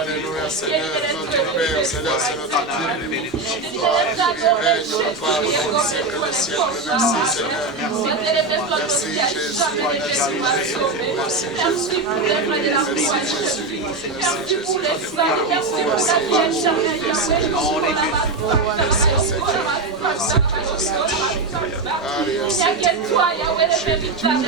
Alléluia, Seigneur, notre Père, Seigneur, c'est notre Dieu. Règne la part au siècle des siècles. Merci, Seigneur. Merci, Jésus. Merci, Jésus. Merci, Jésus. Merci, T'inquiète-toi, Yahweh, le véritable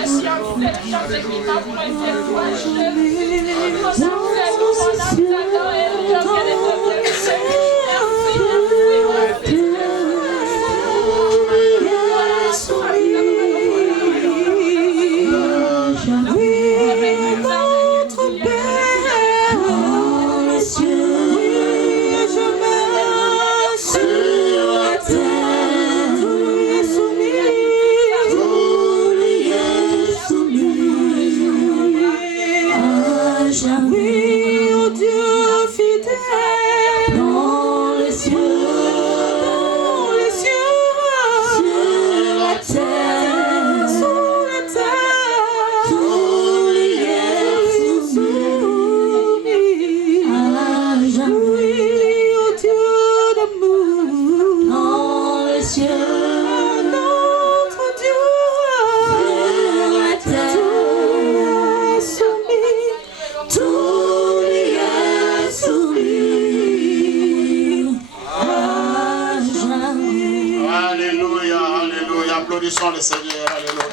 Applaudissons le Seigneur. Alléluia.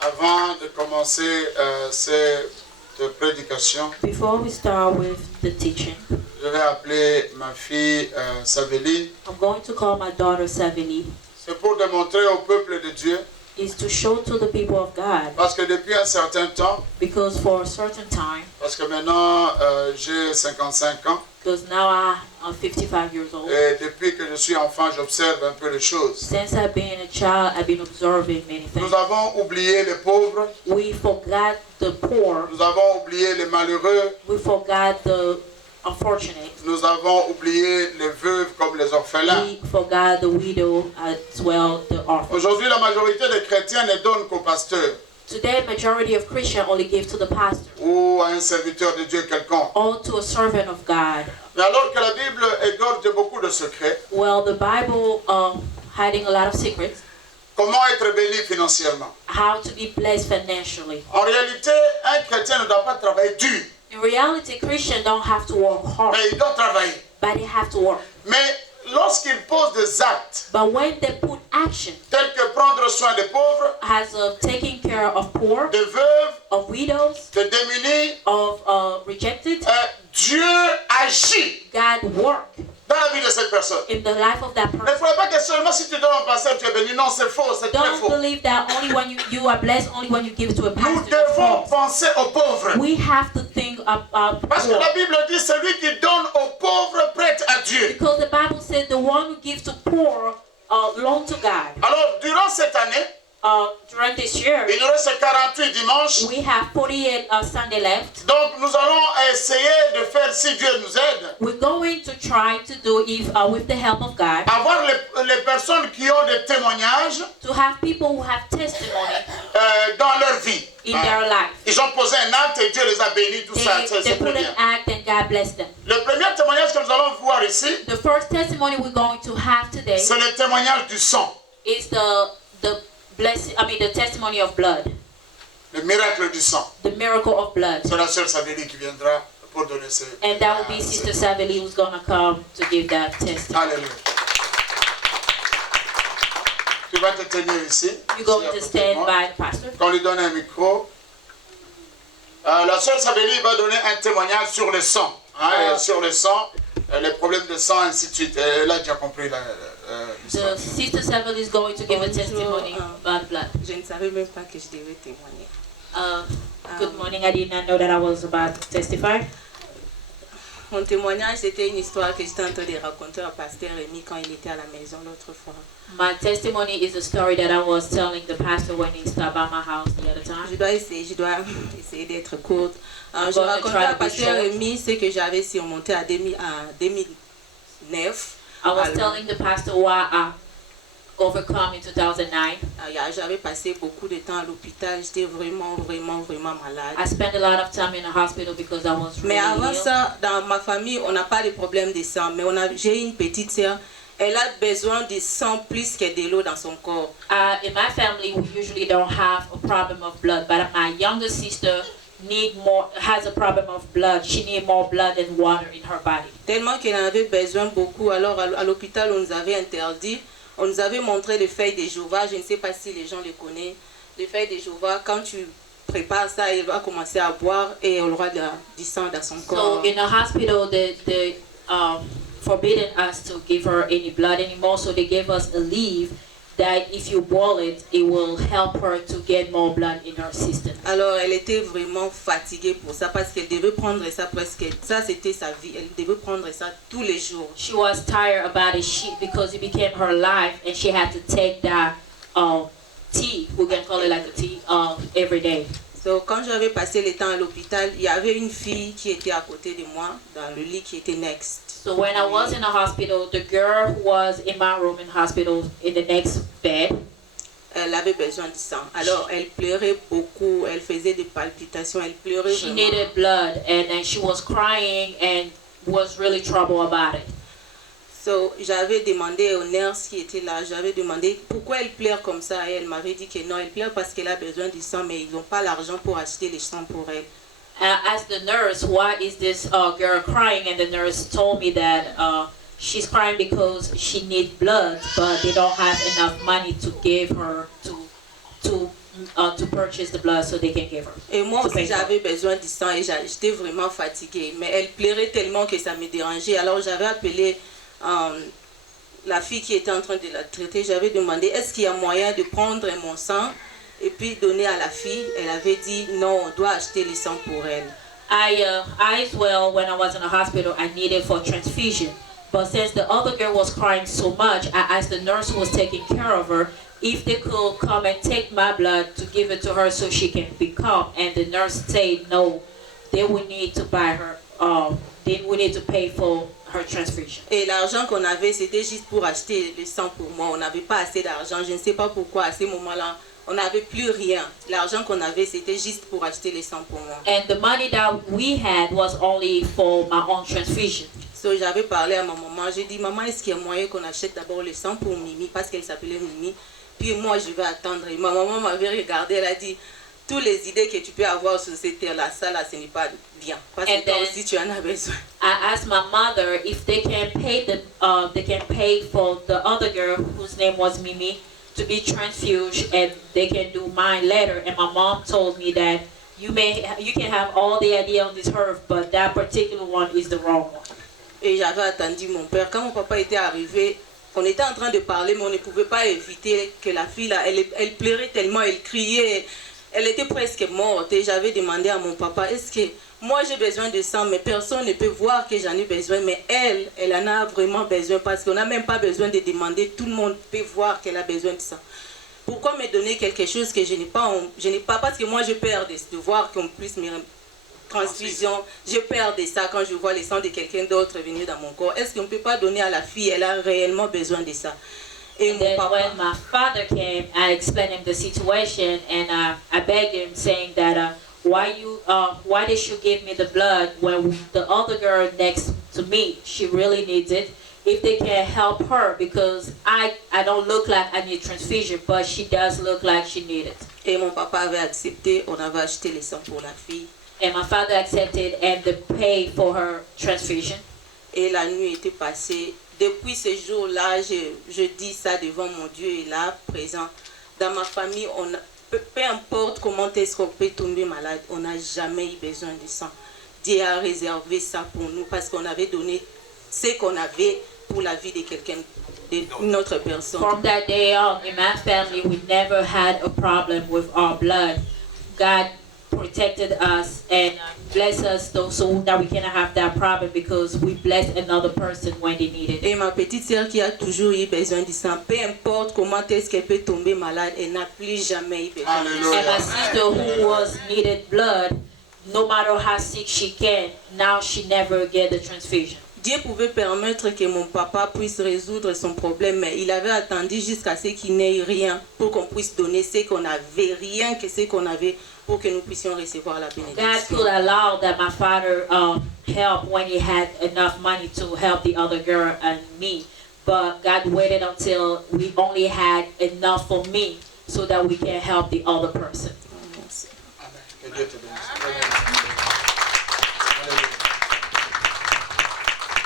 Avant de commencer cette prédication, before we start with the teaching, je vais appeler ma fille Saveli. I'm going to call my daughter Saveli. C'est pour démontrer au peuple de Dieu, is to show to the people of God. Parce que depuis un certain temps, because for a certain time, parce que maintenant j'ai 55 ans, because now I'm 55 years old. Et depuis que je suis enfant, j'observe un peu les choses. Since I've been a child, I've been observing many things. Nous avons oublié les pauvres. We forgot the poor. Nous avons oublié les malheureux. We forgot the unfortunate. Nous avons oublié les veuves comme les orphelins. We forgot the widow as well, the orphans. Aujourd'hui, la majorité des chrétiens ne donnent qu'au pasteur. Today, majority of Christians only give to the pastor. Ou à un serviteur de Dieu quelconque. Or to a servant of God. Mais alors que la Bible égorge beaucoup de secrets. Well, the Bible hiding a lot of secrets. Comment être béni financièrement? How to be blessed financially. En réalité, un chrétien ne doit pas travailler dur. In reality, Christians don't have to work hard. Mais il doit travailler. But they have to work. Mais lorsqu'ils posent des actes, but when they put action, tels que prendre soin des pauvres, as of taking care of poor, des veuves, of widows, des démunis, of rejected, Dieu agit. God work dans la vie de cette personne. In the life of that person. Ne croyez pas que seulement si tu donnes un pasteur tu es béni. Non, c'est faux, c'est très faux. Don't believe that only when you are blessed, only when you give to a pastor. Nous devons penser aux pauvres. We have to think about Parce que la Bible dit celui qui donne aux pauvres prête à Dieu. Because the Bible said the one who gives to poor belong to God. Alors, durant cette année, during this year, il nous reste 48 dimanches. We have 48 Sunday left. Donc, nous allons essayer de faire, si Dieu nous aide, we're going to try to do, if with the help of God, avoir les personnes qui ont des témoignages, to have people who have testimony dans leur vie. In their life. Ils ont posé un acte et Dieu les a bénis, tout ça, c'est put bien. an act and God bless them. Le premier témoignage que nous allons voir ici, the first testimony we're going to have today, c'est le témoignage du sang. Is the testimony of blood. Le miracle du sang. The miracle of blood. C'est la sœur Saveli qui viendra pour donner ce. And that will be Sister Saveli who's going to come to give that testimony. Alléluia. Tu vas te tenir ici. You're going to stand by Pastor. Quand on lui donne un micro, la sœur Saveli va donner un témoignage sur le sang. Sur le sang, les problèmes de sang, ainsi de suite. Là, tu as compris l'histoire. The Sister Saveli is going to give a testimony about blood. Je ne savais même pas que je devais témoigner. Good morning. I did not know that I was about to testify. Mon témoignage, c'était une histoire que j'étais en train de raconter à Pasteur Rémi quand il était à la maison l'autre fois. My testimony is a story that I was telling the pastor when he stopped by my house the other time. Je dois essayer d'être courte. Je racontais à Pasteur Rémi ce que j'avais surmonté en 2009. I was telling the pastor why I overcome in 2009. j'avais passé beaucoup de temps à l'hôpital. J'étais vraiment malade. I spent a lot of time in the hospital because I was really Mais avant ill. ça, dans ma famille, on n'a pas de problème de sang. Mais j'ai une petite sœur, elle a besoin de sang plus que de l'eau dans son corps. In my family, we usually don't have a problem of blood, but my younger sister has a problem of blood. She needs more blood than water in her body. Tellement qu'elle en avait besoin beaucoup. Alors à l'hôpital, on nous avait interdit. On nous avait montré les feuilles de Jéhovah. Je ne sais pas si les gens les connaissent. Les feuilles de Jéhovah, quand tu prépares ça, elle va commencer à boire et elle aura du sang dans son corps. So in the hospital, they forbidden us to give her any blood anymore. So they gave us a leaf that if you boil it, it will help her to get more blood in her system. Alors elle était vraiment fatiguée pour ça parce qu'elle devait prendre ça presque. Ça c'était sa vie. Elle devait prendre ça tous les jours. She was tired about it because it became her life, and she had to take that tea. We can call it like a tea every day. So, quand j'avais passé le temps à l'hôpital, il y avait une fille qui était à côté de moi dans le lit qui était next. So when I was in the hospital, the girl who was in my room in the hospital in the next bed, elle avait besoin de sang. Alors elle pleurait beaucoup, elle faisait des palpitations, elle pleurait she vraiment. needed blood, and then she was crying and was really troubled about it. So, j'avais demandé aux nurses qui étaient là, j'avais demandé pourquoi elle pleure comme ça. Et elle m'avait dit que non, elle pleure parce qu'elle a besoin du sang, mais ils n'ont pas l'argent pour acheter les sang pour elle. I asked the nurse, why is this girl crying? And the nurse told me that she's crying because she needs blood, but they don't have enough money to give her to purchase the blood so they can give her. Et moi to aussi pay for. j'avais besoin du sang et j'étais vraiment fatiguée. Mais elle pleurait tellement que ça me dérangeait. Alors j'avais appelé la fille qui était en train de la traiter. J'avais demandé, est-ce qu'il y a moyen de prendre mon sang et puis donner à la fille? Elle avait dit, non, on doit acheter le sang pour elle. I as well, when I was in the hospital, I needed for transfusion. But since the other girl was crying so much, I asked the nurse who was taking care of her if they could come and take my blood to give it to her so she can be calm. And the nurse said no, they would need to buy her, they would need to pay for her transfusion. Et l'argent qu'on avait, c'était juste pour acheter le sang pour moi. On n'avait pas assez d'argent. Je ne sais pas pourquoi à ce moment-là, on n'avait plus rien. L'argent qu'on avait, c'était juste pour acheter le sang pour moi. And the money that we had was only for my own transfusion. So, j'avais parlé à ma maman. J'ai dit, maman, est-ce qu'il y a moyen qu'on achète d'abord le sang pour Mimi? Parce qu'elle s'appelait Mimi. Puis moi, je vais attendre. Et ma maman m'avait regardé. Elle a dit, toutes les idées que tu peux avoir sur cette terre-là, ça là, ce n'est pas bien. Parce que toi aussi, tu en as besoin. I asked my mother if they can pay for the other girl whose name was Mimi to be transfused, and they can do mine later. And my mom told me that you can have all the idea on this earth, but that particular one is the wrong one. Et j'avais attendu mon père. Quand mon papa était arrivé, on était en train de parler, mais on ne pouvait pas éviter que la fille là, elle pleurait tellement, elle criait. Elle était presque morte et j'avais demandé à mon papa, est-ce que moi j'ai besoin de sang, mais personne ne peut voir que j'en ai besoin, mais elle en a vraiment besoin parce qu'on n'a même pas besoin de demander, tout le monde peut voir qu'elle a besoin de sang. Pourquoi me donner quelque chose que je n'ai pas, parce que moi j'ai peur de voir qu'on puisse me transfusion, j'ai peur de ça quand je vois le sang de quelqu'un d'autre venir dans mon corps. Est-ce qu'on ne peut pas donner à la fille, elle a réellement besoin de ça? Et And mon then papa, when my father came, I explained him the situation, and I begged him, saying that why did you give me the blood when the other girl next to me, she really needs it. If they can help her, because I don't look like I need transfusion, but she does look like she needs it. et mon papa avait accepté, on avait acheté le sang pour la fille. And my father accepted and they paid for her transfusion. Et la nuit était passée. Depuis ce jour-là, je dis ça devant mon Dieu et là, présent. Dans ma famille, peu importe comment est-ce qu'on peut tomber malade, on n'a jamais eu besoin de sang. Dieu a réservé ça pour nous parce qu'on avait donné ce qu'on avait pour la vie de quelqu'un, d'une autre personne. From that day on, in my family, we never had a problem with our blood. God protected us and blessed us so that we cannot have that problem because we blessed another person when they needed it. Et ma petite sœur qui a toujours eu besoin du sang, peu importe comment est-ce qu'elle peut tomber malade, elle n'a plus jamais eu besoin de sang. And my sister who was needed blood, no matter how sick she can, now she never get the transfusion. Dieu pouvait permettre que mon papa puisse résoudre son problème, mais il avait attendu jusqu'à ce qu'il n'ait rien pour qu'on puisse donner ce qu'on avait, rien que ce qu'on avait pour que nous puissions recevoir la God bénédiction. could allow that my father help when he had enough money to help the other girl and me. But God waited until we only had enough for me so that we can help the other person. Merci. Que Dieu te bénisse.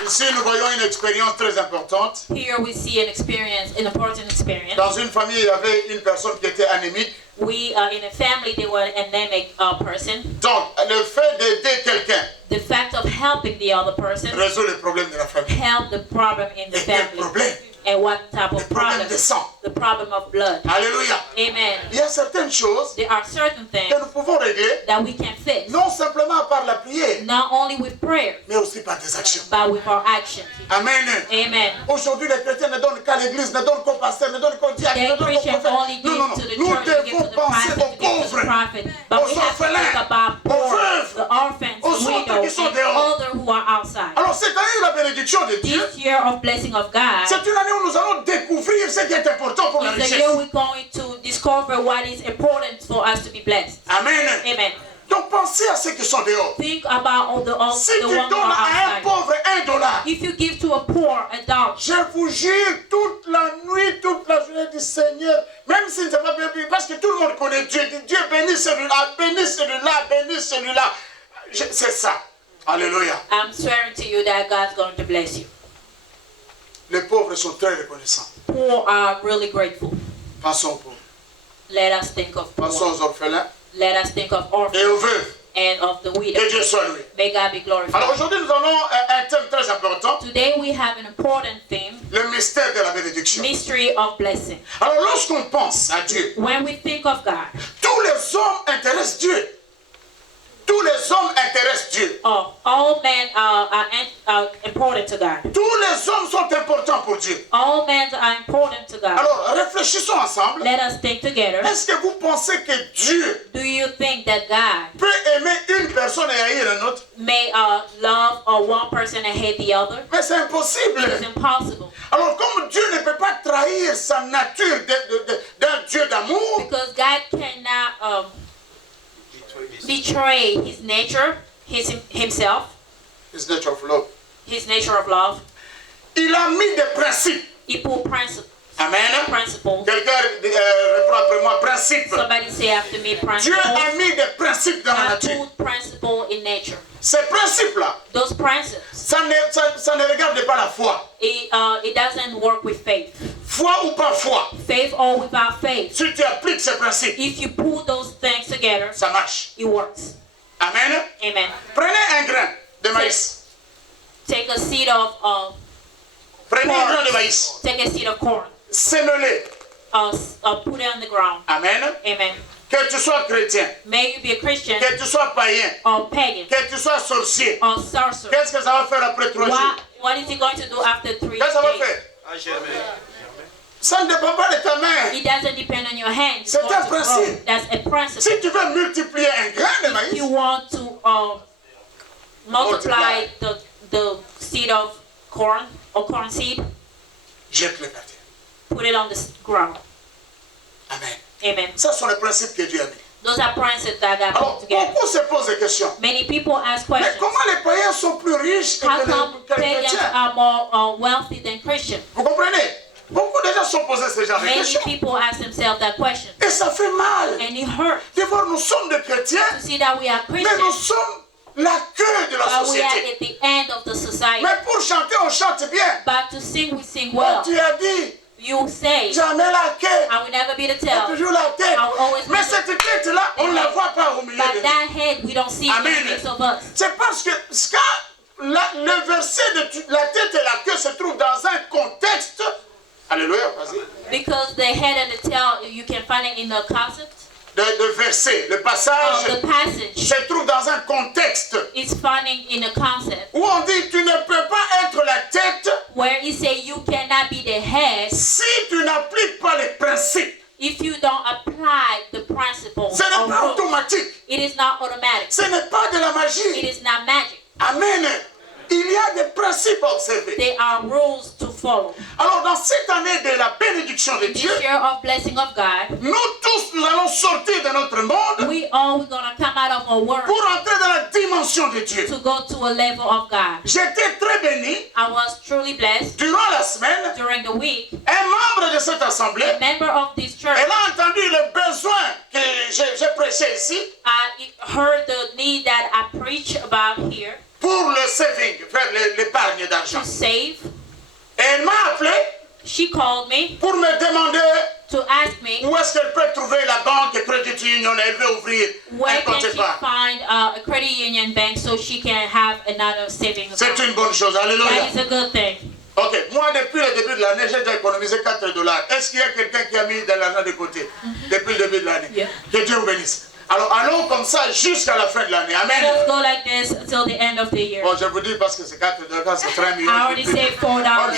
Ici, nous voyons une expérience très importante. Here we see an important experience. Dans une famille, il y avait une personne qui était anémique. We in a family they were an anemic person. Donc, le fait d'aider quelqu'un The fact of helping the other person résout le problème de la famille. helped the problem in the Et quel family. problème? And what type Le of problème problem? de sang. The problem of blood. Alléluia. Amen. Il y a certaines choses There are certain que things nous pouvons régler, that we can fix, non simplement par la prière, not only with prayer, mais aussi par des actions. but with our action. Amen. Amen. Aujourd'hui, les chrétiens ne donnent qu'à l'église, ne donnent qu'au pasteur, ne donnent qu'au diacre, ne The donnent qu'au Christians only prophète. give Non, non, to the non. Nous church, they give devons to the penser pastor, aux they give to the pauvres, prophet. aux But we have to orphelins, think about aux poor, veuves, the orphans, aux the autres widows, qui sont and dehors. other who are outside. Alors, cette année, la bénédiction de Dieu, This year of blessing of God c'est une année où nous allons découvrir ce qui est important pour la is the richesse. year we're going to discover what is important for us to be blessed. Amen. Amen. Donc, pensez à ceux qui sont dehors. Think about all Si the tu ones who donnes are à un outside. pauvre $1, If you give to a poor adult, je vous jure, toute la nuit, toute la journée du Seigneur, même si ça va bien, parce que tout le monde connaît Dieu, dit Dieu bénit celui-là, bénit celui-là, bénit celui-là. C'est ça. Alléluia. I'm swearing to you that God's going to bless you. Les pauvres sont très reconnaissants. Poor are really grateful. Pensons aux pauvres. Let us think of Pensons poor. aux orphelins Let us think of et orphans aux veuves. and of the widow. Que Dieu soit loué. May God be glorified. Alors aujourd'hui, nous avons un thème très important, Today we have an important theme, le mystère de la bénédiction. mystery of blessing. Alors lorsqu'on pense à Dieu, When we think of God, tous les hommes intéressent Dieu. Tous les hommes intéressent Dieu. all men are important to God. Tous les hommes sont importants pour Dieu. All men are important to God. Alors réfléchissons ensemble. Let us think together. Est-ce que vous pensez que Dieu Do you think that God peut aimer une personne et haïr un autre? may love one person and hate the other? Mais c'est impossible. It's impossible. Alors comme Dieu ne peut pas trahir sa nature d'un Dieu d'amour, Because God cannot betray his nature, himself, his nature of love, his nature of love. il a mis des principes. He put principles. Amen. Quelqu'un reprend après moi, principes. Somebody say after me, Dieu principles. a mis des principes dans la God nature. put principle in nature. Ces principes-là, Those principles, ça ne regarde pas la foi. it doesn't work with faith. Foi ou pas foi. Faith or without faith. Si tu appliques ces principes, If you put those things together, ça marche. it works. Amen. Amen. Prenez un grain de maïs. Take a seed of Prenez un grain de maïs. take a seed of corn. Sème-le. Put it on the ground. Amen. Amen. Que tu sois chrétien, May you be a Christian que tu sois païen, or pagan que tu sois sorcier. or sorcerer. Qu'est-ce que ça va faire après 3 jours? What is he going to do after 3 Qu'est-ce que ça va days? faire? Ça ne dépend pas de ta main. It doesn't depend on your hands. It's C'est going un to grow. principe. That's a principle. Si tu veux multiplier un grain de If you maïs, want to multiply the seed of corn or corn seed, jette-le par terre. put it on the ground. Amen. Amen. Ça sont les principes que Dieu a mis. Those are principles that God Alors, put together. beaucoup se posent des questions. Many people ask Mais questions. comment les païens sont plus riches que How les come pagans chrétiens? are more wealthy than Christians? Vous comprenez? Beaucoup de gens sont posés ce genre de Many questions. people ask themselves that question. Et ça fait mal. And it hurts De voir, nous sommes des chrétiens, to see that we are mais nous Christians, sommes la queue de la but we are société. at the end of the society. Mais pour chanter, on chante bien. But to sing, we sing Quand well. tu as dit, You say, jamais la queue, I will never be the c'est tail, toujours la tête. I will always be Mais the- cette tête-là, on ne la voit pas au milieu de but nous. that head, we don't see it in Amen. the midst of us. C'est parce que quand le verset de la tête et la queue se trouvent dans un contexte. Alléluia, vas-y. Because the head and the tail, you can find it in the concept De verset, le of passage the passage. se trouve dans un contexte It's finding in a concept où on dit tu ne peux pas être la tête where it say you cannot be the head si tu n'appliques pas les principes. if you don't apply the principles. Ce n'est or pas rules. automatique. It is not automatic. Ce n'est pas de la It magie. is not magic. Amen. Il y a des principes à observer. There are rules to follow. Alors dans cette année de la bénédiction de This Dieu, year of blessing of God, nous tous, nous allons sortir de notre monde we all we're gonna come out of our world pour entrer dans la dimension de Dieu. to go to a level of God. J'étais très béni I was truly blessed durant la semaine. during the week. Un membre de cette assemblée, A member of this church, elle a entendu le besoin que j'ai prêché ici I heard the need that I preach about here pour le saving, faire l'épargne d'argent. to save. Et elle m'a appelé She called me pour me demander to ask me où est-ce qu'elle peut trouver la banque Credit Union. Elle veut ouvrir un where can compte she épargne. find a credit union bank so she can have another savings C'est account. une bonne chose. Alléluia. That is a good thing. Ok, moi depuis le début de l'année, j'ai déjà économisé $4. Est-ce qu'il y a quelqu'un qui a mis de l'argent de côté depuis le début de l'année? Yeah. Que Dieu vous bénisse. Alors allons comme ça jusqu'à la fin de l'année. Let Amen. us go like this until the end of the year. Bon, je vous dis parce que c'est $4, c'est 3 millions. I already saved $4.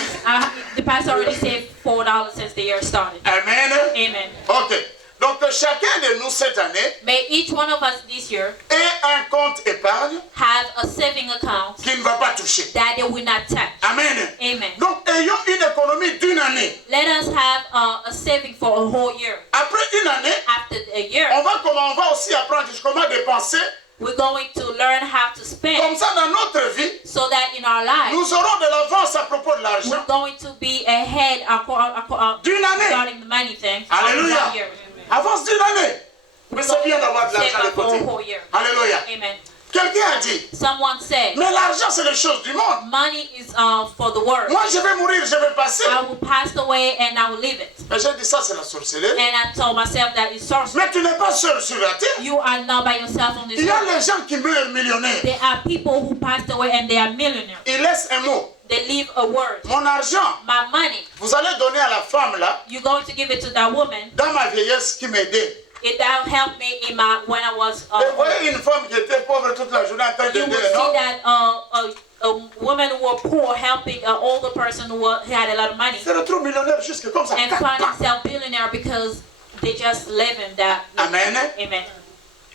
The pastor already saved $4 since the year started. Amen. Amen. Ok. Donc chacun de nous cette année May each one of us this year ait un compte épargne have a saving account qui ne va pas toucher. that they will not touch. Amen. Amen. Donc ayons une économie d'une année. Let us have a saving for a whole year. Après une année, After a year, on va aussi apprendre comment dépenser. we're going to learn how to spend Comme ça, dans notre vie, so that in our lives, nous aurons de l'avance à propos de l'argent. we're going to be ahead D'une année. regarding the money thing. Alléluia. One year. Avance d'une année. Mais c'est bien d'avoir de l'argent Save de up for côté. a whole year. Alléluia. Amen. Quelqu'un a dit, Someone said, mais l'argent c'est les choses du monde. money is for the world. Moi je vais mourir, je vais passer. I will pass away and I will leave it. Mais j'ai dit ça c'est la sorcellerie. And I told myself that it's sorcery. Mais tu n'es pas seul sur la terre. You are not by yourself on this Il y a earth. les gens qui meurent millionnaires. There are people who passed away and they are millionaires. Ils laissent un mot. They leave a word. Mon argent, My money, vous allez donner à la femme là, you're going to give it to that woman. dans ma vieillesse qui m'aidait. It that helped me in when I was. Et vous voyez une femme qui était pauvre toute la journée en train You will d'aider, see non? that a woman who was poor helping an older person who had a lot of money C'est retrouve millionnaire jusque comme ça. and find himself billionaire because they just live in that. Amen. Amen.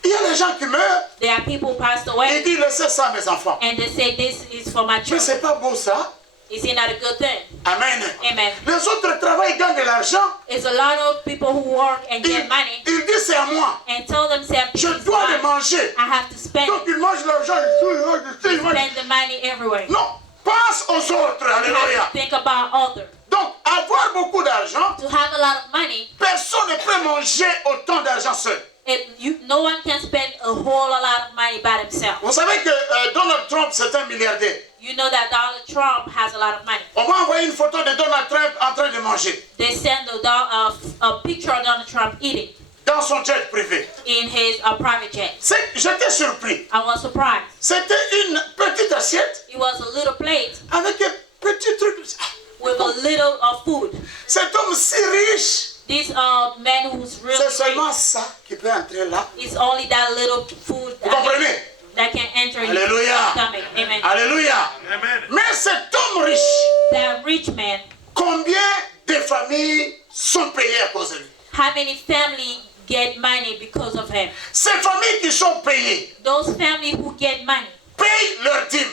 Il y a les gens qui meurent There are people who passed et away disent laissez ça à mes enfants. and they say this is for my Mais children. c'est pas beau ça. Is it not a good thing? Amen. Amen. Les autres travaillent, gagnent de l'argent. It's a lot of people who work and get money Ils disent c'est à moi. and tell themselves Je "This is dois le mine. manger. I have to spend Donc it. ils mangent l'argent ici, ils mangent. Spend the money everywhere. Non, pense aux autres. You have Alléluia. to think about others. Donc avoir beaucoup d'argent, To have a lot of money, personne ne peut manger autant d'argent seul. no one can spend a whole lot of money by themselves. Vous savez que Donald Trump c'est un milliardaire. You know that Donald Trump has a lot of money. On m'a envoyé une photo de Donald Trump en train de manger They send a picture of Donald Trump eating dans son jet privé. in his private jet. J'étais surpris. I was surprised. C'était une petite assiette It was a little plate avec un petit truc. with a little food. Cet homme si riche, This man who's really c'est rich, seulement ça qui peut entrer là. it's only that little food Vous comprenez? that can enter his Alléluia. stomach. Amen. Alléluia. Mais cet homme riche, That rich man, combien de familles sont payées à cause de lui? how many family get money because of him? Ces familles qui sont payées Those family who get money payent leurs dîmes.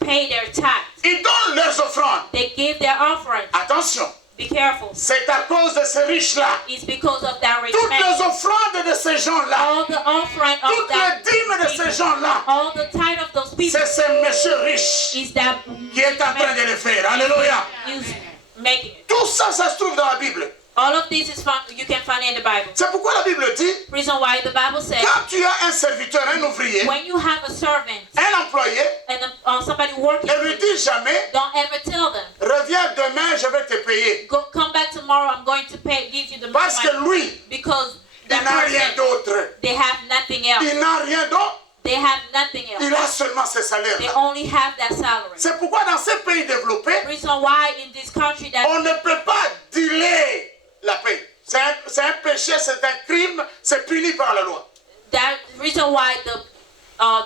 pay their tithes. Ils donnent leurs offrandes. They give their offering. Attention, Be careful. c'est à cause de ces riches-là. It's because of that rich Toutes man. les offrandes de ces gens-là, All the offering of toutes that les dîmes de people, ces gens-là, all the tithe of those people c'est ce monsieur riche is that qui est en train de le faire. Alléluia. is making it. Tout ça, ça se trouve dans la Bible. All of this is found, you can find in the Bible. C'est pourquoi la Bible dit, Reason why the Bible says quand tu as un serviteur, un ouvrier, when you have a servant un employé, and somebody working, ne lui dis jamais, don't ever tell them, reviens demain, je vais te payer. come back tomorrow, I'm going to give you the Parce que money. lui, Because il that n'a rien person, d'autre. they have nothing else. Il n'a rien d'autre. They have nothing else. Il a seulement ses salaires. They only have that salary. C'est pourquoi dans ces pays développés, Reason why in this country that on ne peut pas dealer la paix. C'est un péché, c'est un crime, c'est puni par la loi. that reason why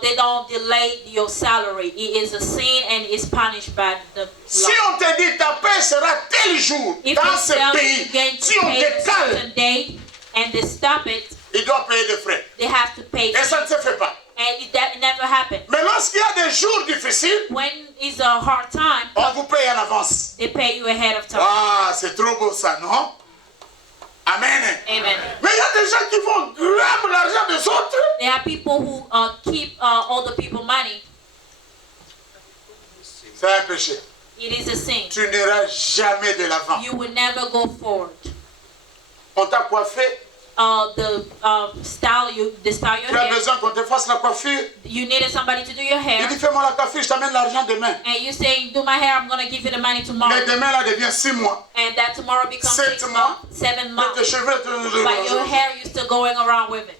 they don't delay your salary. It is a sin and is punished by the Si law. on te dit ta paix sera tel jour If dans they ce tell you pays, you're going to si on pay a décale, certain day and they stop it, il doit payer des frais. they have to pay. Et ça ne se fait pas. And that never happened. Mais lorsqu'il y a des jours difficiles, When it's a hard time, on vous paye en avance. they pay you ahead of time. Ah, c'est trop beau ça, non? Amen. Amen. Mais il y a des gens qui vont grabber l'argent des autres. There are people who keep other people money. C'est un péché. It is a sin. Tu n'iras jamais de l'avant. You will never go forward. On t'a coiffé. The style you Tu as hair. besoin qu'on te fasse la coiffure. You needed somebody to do your Il hair, dit fais-moi la coiffure, je t'amène l'argent demain. and you saying, "Do my hair. I'm gonna give you the money tomorrow." Mais demain là devient 6 mois. And that tomorrow becomes 7 6 mois. months, 7 Mais tes months. cheveux. But your hair, you're still going around with it.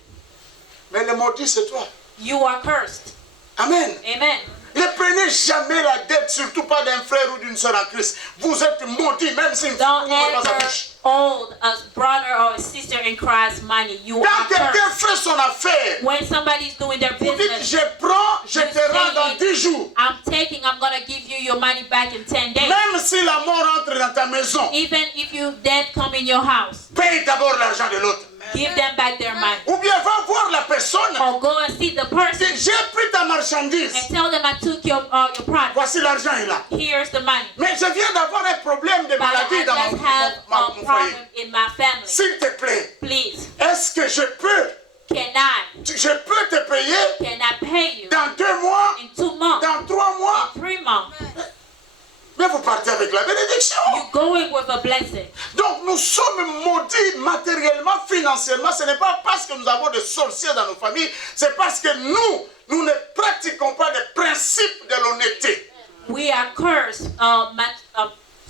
Mais le maudit c'est toi. You are cursed. Amen. Amen. Ne prenez jamais la dette, surtout pas d'un frère ou d'une soeur en Christ. Vous êtes maudits, même si vous Don't n'avez pas sa ever bouche. hold a brother or a sister in Christ money. You Quand are quelqu'un cursed. fait son affaire, When somebody's doing their vous dites business, je prends, je te rends dans 10 jours. I'm gonna give you your money back in 10 days. Même si la mort entre dans ta maison, Even if you death come in your house, paye d'abord l'argent de l'autre. give them back their money. Ou bien va voir la personne. Or go and see the person Dis, j'ai pris ta marchandise. and tell them I took your product. Voici l'argent est là. Here's the money. Mais je viens d'avoir un problème de But I maladie dans just have a mon foyer. problem in my family. S'il te plaît, Please, est-ce que je peux je te payer can I pay you dans 2 mois, in 2 months, dans 3 mois? in 3 months? Mais vous partez avec la bénédiction. You're going with a blessing. Donc nous sommes maudits matériellement, financièrement. Ce n'est pas parce que nous avons des sorciers dans nos familles, c'est parce que nous ne pratiquons pas les principes de l'honnêteté. We are cursed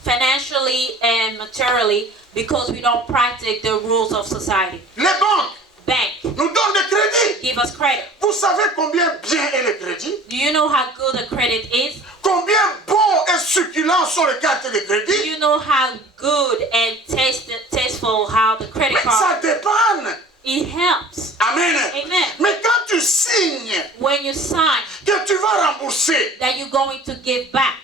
financially and materially because we don't practice the rules of society. Les banques Bank, nous donnent des crédits. give us credit. Vous savez combien bien est le crédit? Do you know how good a credit is? Combien bon et succulent sont les cartes de Do crédit? you know how good and tasteful how the credit Mais card ça dépend. it helps. Amen. Amen. Mais quand tu signes When you sign que tu vas rembourser, that you're going to give back,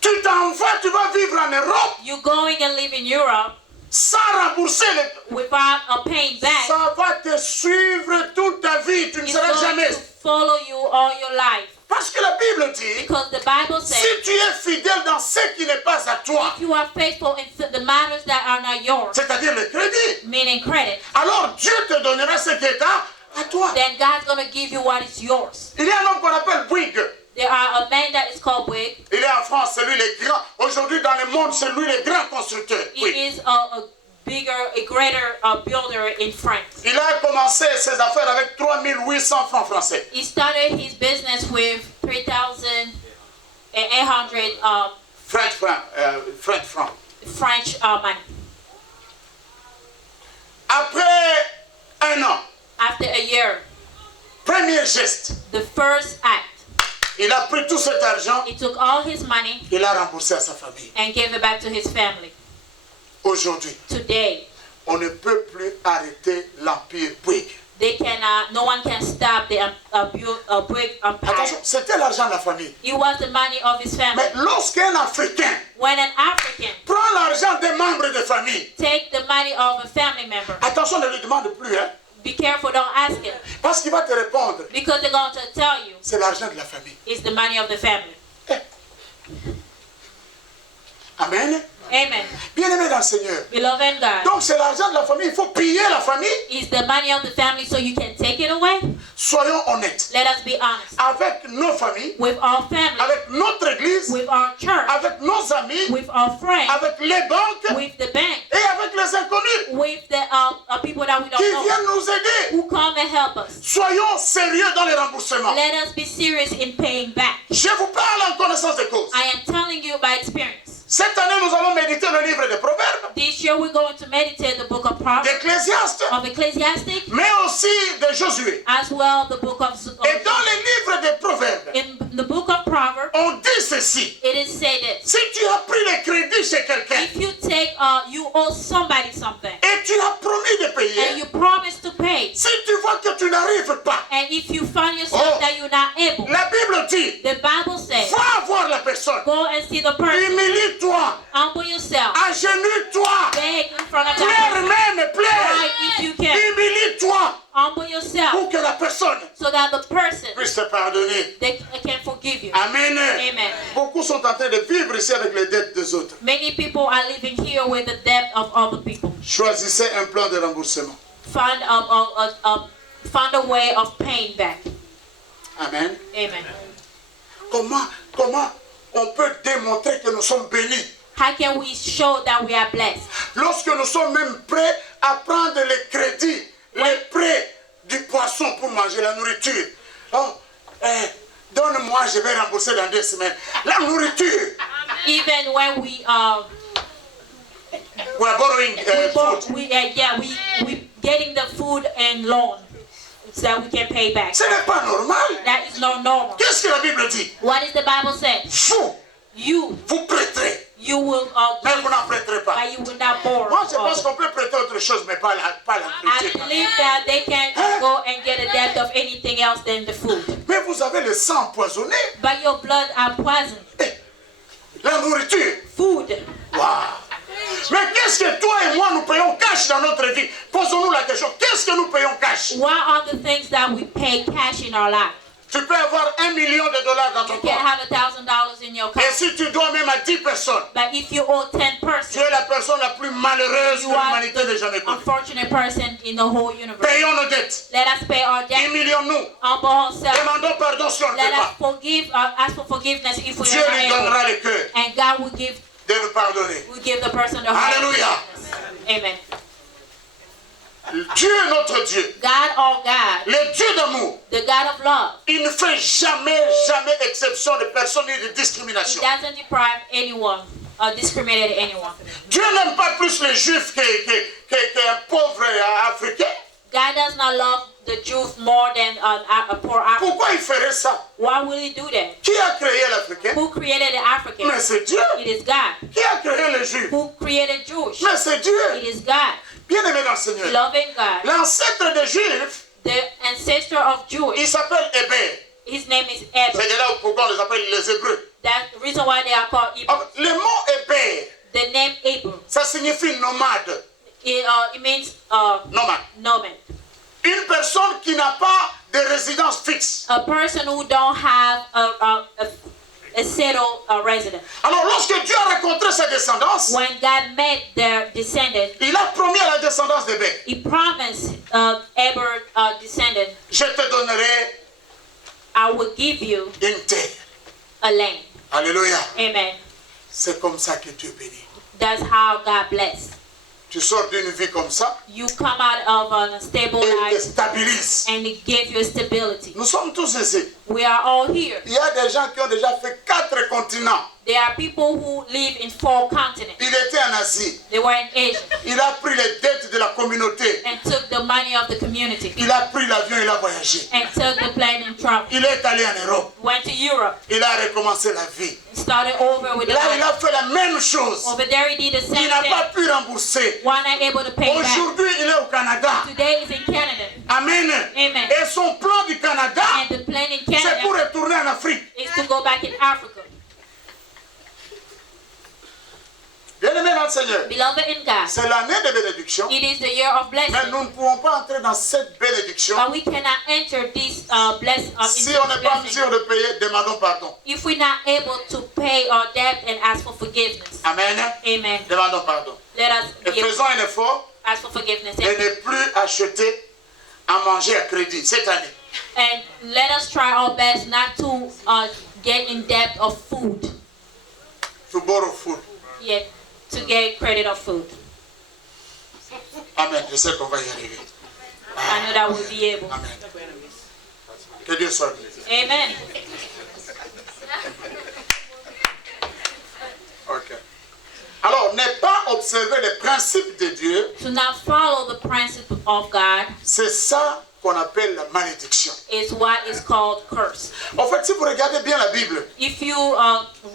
tu t'en vas, tu vas vivre en Europe you're going and live in Europe sans rembourser, without paying back. ça va te suivre toute ta vie. Tu ne It's seras going jamais. to follow you all your life. Parce que la Bible dit, Because the Bible si says tu es fidèle dans ce qui n'est pas à toi, if you are faithful in the matters that are not yours, c'est-à-dire le crédit, meaning credit, alors Dieu te donnera ce qui est à toi. then God's going to give you what is yours. Il y a un homme qu'on appelle Bouygues. There are a man that is called Bouygues. Il est en France, c'est lui le grand. Aujourd'hui dans le monde, c'est lui le grand constructeur. He Oui. is a greater builder in France. Il a commencé ses affaires avec 3800 francs français. He started his business with 3,800 French francs. French money. Après un an, After a year, premier geste, the first act, il a pris tout cet argent, he took all his money il a remboursé à sa famille. and gave it back to his family. Aujourd'hui, Today, on ne peut plus arrêter l'empire Bouygues. no one can stop the Bouygues empire. Attention, c'était l'argent de la famille. It was the money of his family. Mais lorsqu'un Africain When an African prend l'argent des membres de famille, take the money of a family member, attention, ne lui demande plus, hein, be careful, don't ask him, parce qu'il va te répondre, because they're going to tell you c'est l'argent de la famille. it's the money of the family. Amen. Amen. Bien-aimé dans le Seigneur. Beloved in God, Donc c'est l'argent de la famille, il faut piller la famille. it's the money of the family so you can take it away. Soyons honnêtes. Let us be honest. Avec nos familles, With our family, avec notre église, with our church, avec nos amis, with our friends, avec les banques with the bank, et avec les inconnus with the people that we qui don't know viennent nous aider. who come and help us. Soyons sérieux dans les remboursements. Let us be serious in paying back. Je vous parle en connaissance de cause. I am telling you by experience. Cette année, nous allons méditer le livre des Proverbes, This year we're going to meditate the book of Proverbs, d'Ecclésiaste, of Ecclesiastic, mais aussi de Josué. as well the book of Et dans le livre des Proverbes, in the book of Proverbs, on dit ceci. it is said this. Si tu as pris le crédit chez quelqu'un If you take you owe somebody something et tu as promis de and payer, you promise to pay, si tu vois que tu n'arrives pas, and if you find yourself Oh. that you're not able, la Bible dit, the Bible says, va voir la personne, go and see the person, humilie-toi, humble yourself, agenouille-toi, beg in front of pleure God, même, cry pleure, if you can, humilie-toi humble yourself pour que la personne so that the person te pardonner. they can forgive you. Amen. Amen. Beaucoup sont en train de vivre ici avec les dettes des autres. Many people are living here with the debt of other people. Choisissez un plan de remboursement. Find a way of paying back. Amen. Amen. Comment on peut démontrer que nous sommes bénis How can we show that we are blessed? lorsque nous sommes même prêts à prendre les crédits, les prêts du poisson pour manger la nourriture? Oh, donne-moi, je vais rembourser dans 2 semaines. La nourriture. Even when we We are borrowing food. we getting the food and loan so that we can pay back. Ce n'est pas normal. That is not normal. Qu'est-ce que la Bible dit? What does the Bible say? Vous prêterez, You will mais give, vous n'en prêterez pas. but you will not borrow. Moi, je pense qu'on peut prêter autre chose, mais pas la I nourriture. believe that they can go and get a debt of anything else than the food. Mais vous avez le sang empoisonné. But your blood are poison. La nourriture. Food. Wow. Mais qu'est-ce que toi et moi nous payons cash dans notre vie? Posons-nous la question. Qu'est-ce que nous payons cash? What are the things that we pay cash in our life? Tu peux avoir $1 million dans ton You can compte. have $1,000 in your Et account. si tu dois même à 10 personnes, But if you owe 10 tu persons, es la personne la plus malheureuse que you are l'humanité n'ait jamais the connue. unfortunate person in the whole universe. Payons nos dettes. Let us pay our debt Humilions-nous. humble ourselves. Demandons pardon si on ne Let peut us pas. forgive, ask for forgiveness if we Dieu are lui not able. donnera le cœur And God will give de nous pardonner. the person the heart. Alléluia. Amen. Dieu, notre Dieu, God, our God, le Dieu d'amour, the God of love, il ne fait jamais exception de personne ni de He discrimination. doesn't deprive anyone or discriminate anyone. Dieu n'aime pas plus les juifs qu'un pauvre africain. God does not love the Jews more than a poor African. Pourquoi il ferait ça? Why will He do that? Qui a créé l'Africain? Who created the African? Mais c'est Dieu. It is God. Qui a créé les Juifs? Who created Jewish? Mais c'est Dieu. It is God. Bien-aimé dans le Seigneur. Loving God. L'ancêtre des Juifs, The ancestor of il Jewish, s'appelle Héber. his name is Eber. C'est de là pourquoi on les appelle les Hébreux. That's the reason why they are called Eber. Le mot Héber, The name Eber. ça signifie nomade. It means Nomade. nomad. Une personne qui n'a pas de résidence fixe. A person who don't have a settled resident. Alors lorsque Dieu a rencontré sa descendance, When God met their descendant, il a promis à la descendance d'Héber, He promised Eber descendant, je te donnerai I will give you une terre. a land. Alléluia. Amen. C'est comme ça que Dieu bénit. That's how God bless. Tu sors d'une vie comme ça You come out of a stable et il te life stabilise. and He gives you stability. Nous sommes tous ici. We are all here. Il y a des gens qui ont déjà fait 4 continents. There are people who live in 4 continents. Il était en Asie. They were in Asia Il a pris les dettes de la communauté. and took the money of the community Il a pris l'avion, il a voyagé. and took the plane and traveled. Il est allé en Europe. Went to Europe, Il a recommencé la vie. started over with the Là, il life. a fait la même chose. Over there he did the Il same n'a pas thing. pu rembourser. Why not able to pay back? Aujourd'hui, il est au Canada. Today is in Canada. Amen. Amen. Et son plan du Canada, And the plan in c'est pour Canada retourner en Afrique. is to go back in Africa. Bien-aimé dans le Seigneur, Beloved in God, c'est l'année de bénédiction. it is the year of Mais blessing. nous ne pouvons pas entrer dans cette bénédiction But we cannot enter this si into on n'est this pas en blessing mesure de payer. Demandons pardon. if we're not able to pay our debt and ask for forgiveness. Amen. Amen. Demandons pardon. Let us Et give, faisons un effort ask for forgiveness de ne plus acheter à manger à crédit cette année. and let us try our best not to get in debt of food, To borrow food. yet to get credit of food. Amen. Je sais qu'on va y arriver. I know that we'll be able. Amen. Que Dieu soit béni. Amen. Ok. Alors, ne pas observer les principes de Dieu, To not follow the principle of God c'est ça qu'on appelle la malédiction. is what is called curse. En fait, si vous regardez bien la Bible, If you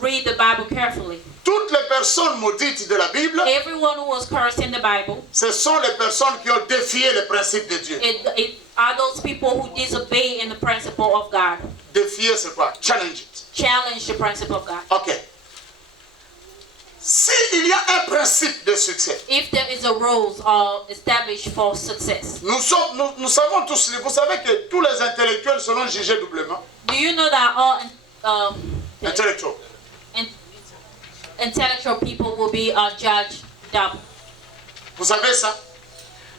read the Bible carefully, toutes les personnes maudites de la Bible, everyone who was cursed in the Bible, ce sont les personnes qui ont défié les principes de Dieu. it are those people who disobey in the principle of God. Défier, c'est quoi? Challenge it. Challenge the principle of God. Ok. s'il y a un principe de succès, if there is a rules established for success, nous savons tous, vous savez que tous les intellectuels seront jugés doublement. do you know that all Intellectuels. intellectual people will be judged double? Vous savez ça?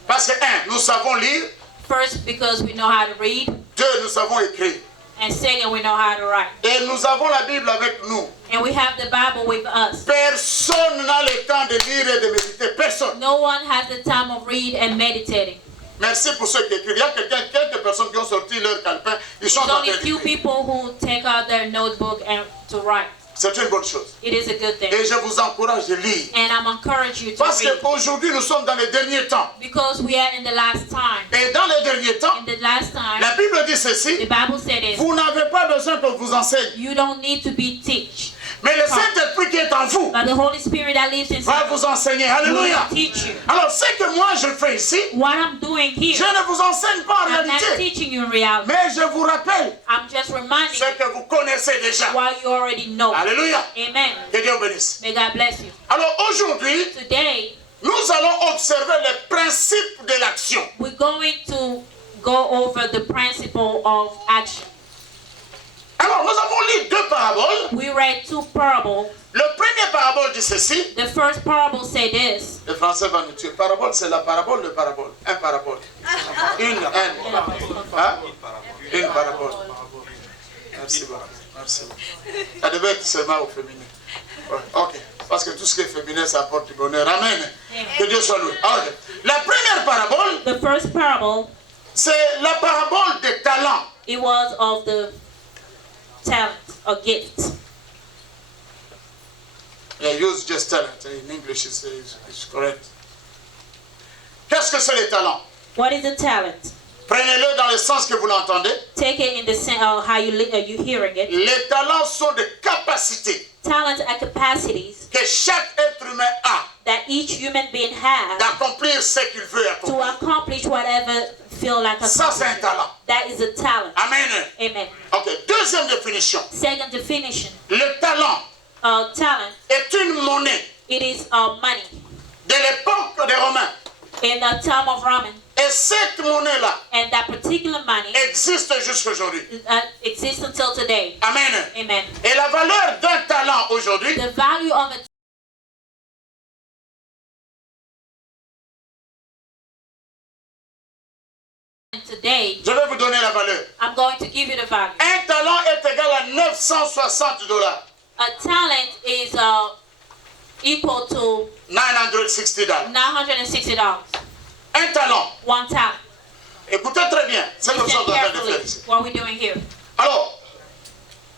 Parce que, un, nous savons lire. First, because we know how to read, Deux, nous savons écrire. and second, we know how to write. Et nous avons la Bible avec nous. And we have the Bible with us. Personne n'a le temps de lire et de méditer. Personne. No one has the time of read and meditating. Merci pour ceux qui écrivent. Il y a quelques personnes qui ont sorti leur calepin. Ils sont There's en only train few d'écrire. people who take out their notebook and to write. C'est une bonne chose. It is a good thing. Et je vous encourage de lire. And I'm encourage you to Parce read. qu'aujourd'hui, nous sommes dans les derniers temps. Because we are in the last time. Et dans les derniers temps, In the last time, la Bible dit the ceci. Bible said it. Vous n'avez pas besoin qu'on vous enseigne. You don't need to be teach. Mais le Saint-Esprit qui est en vous But the Holy Spirit that lives va inside vous enseigner. will Alléluia. teach you. Alors, ce que moi je fais ici, What I'm doing here, je ne vous enseigne pas en I'm not réalité. teaching you in reality. Mais je vous rappelle I'm just reminding ce you que vous connaissez déjà. what you already know. Alléluia. Amen. Que Dieu bénisse. May God bless you. Alors aujourd'hui, Today, nous allons observer les principes de l'action. we're going to go over the principle of action. Alors, nous avons lu deux paraboles. We read two parables. Le premier parabole dit ceci. The first parable said this. Le français va nous tuer. Parabole, c'est la parabole de parabole. Un parabole. Une. Hein? Une parabole. Merci beaucoup. Merci beaucoup. Ça devait être seulement au féminin. Ouais, ok. Parce que tout ce qui est féminin, ça apporte du bonheur. Amen. Que Dieu soit loué. Alors, la première parabole, The first parable, c'est la parabole des talents. it was of the talent or gift. I use just talent. In English, it's correct. Qu'est-ce que c'est les talents? What is a talent? Prenez-le dans le sens que vous l'entendez. Take it in the sense of how you hearing it. Les talents sont des capacités Talents are capacities que chaque être humain a that each human being has d'accomplir ce qu'il veut to accomplir. accomplish whatever feel like Ça, c'est un talent. That is a talent. Amen. Amen. Ok, deuxième définition. Second definition, Le talent talent, est une monnaie it is money. de l'époque des Romains. In the time of Roman, Et cette monnaie-là and that particular money existe jusqu'aujourd'hui. exists until today. Amen. Amen. Et la valeur d'un talent aujourd'hui, The value of a today, je vais vous donner la valeur. I'm going to give you the value. Un talent est égal à $960. A talent is equal to $960. $960. Un talent. One talent. Écoutez très bien ce que nous Listen sommes en train de carefully faire ici. what we're doing here. Alors,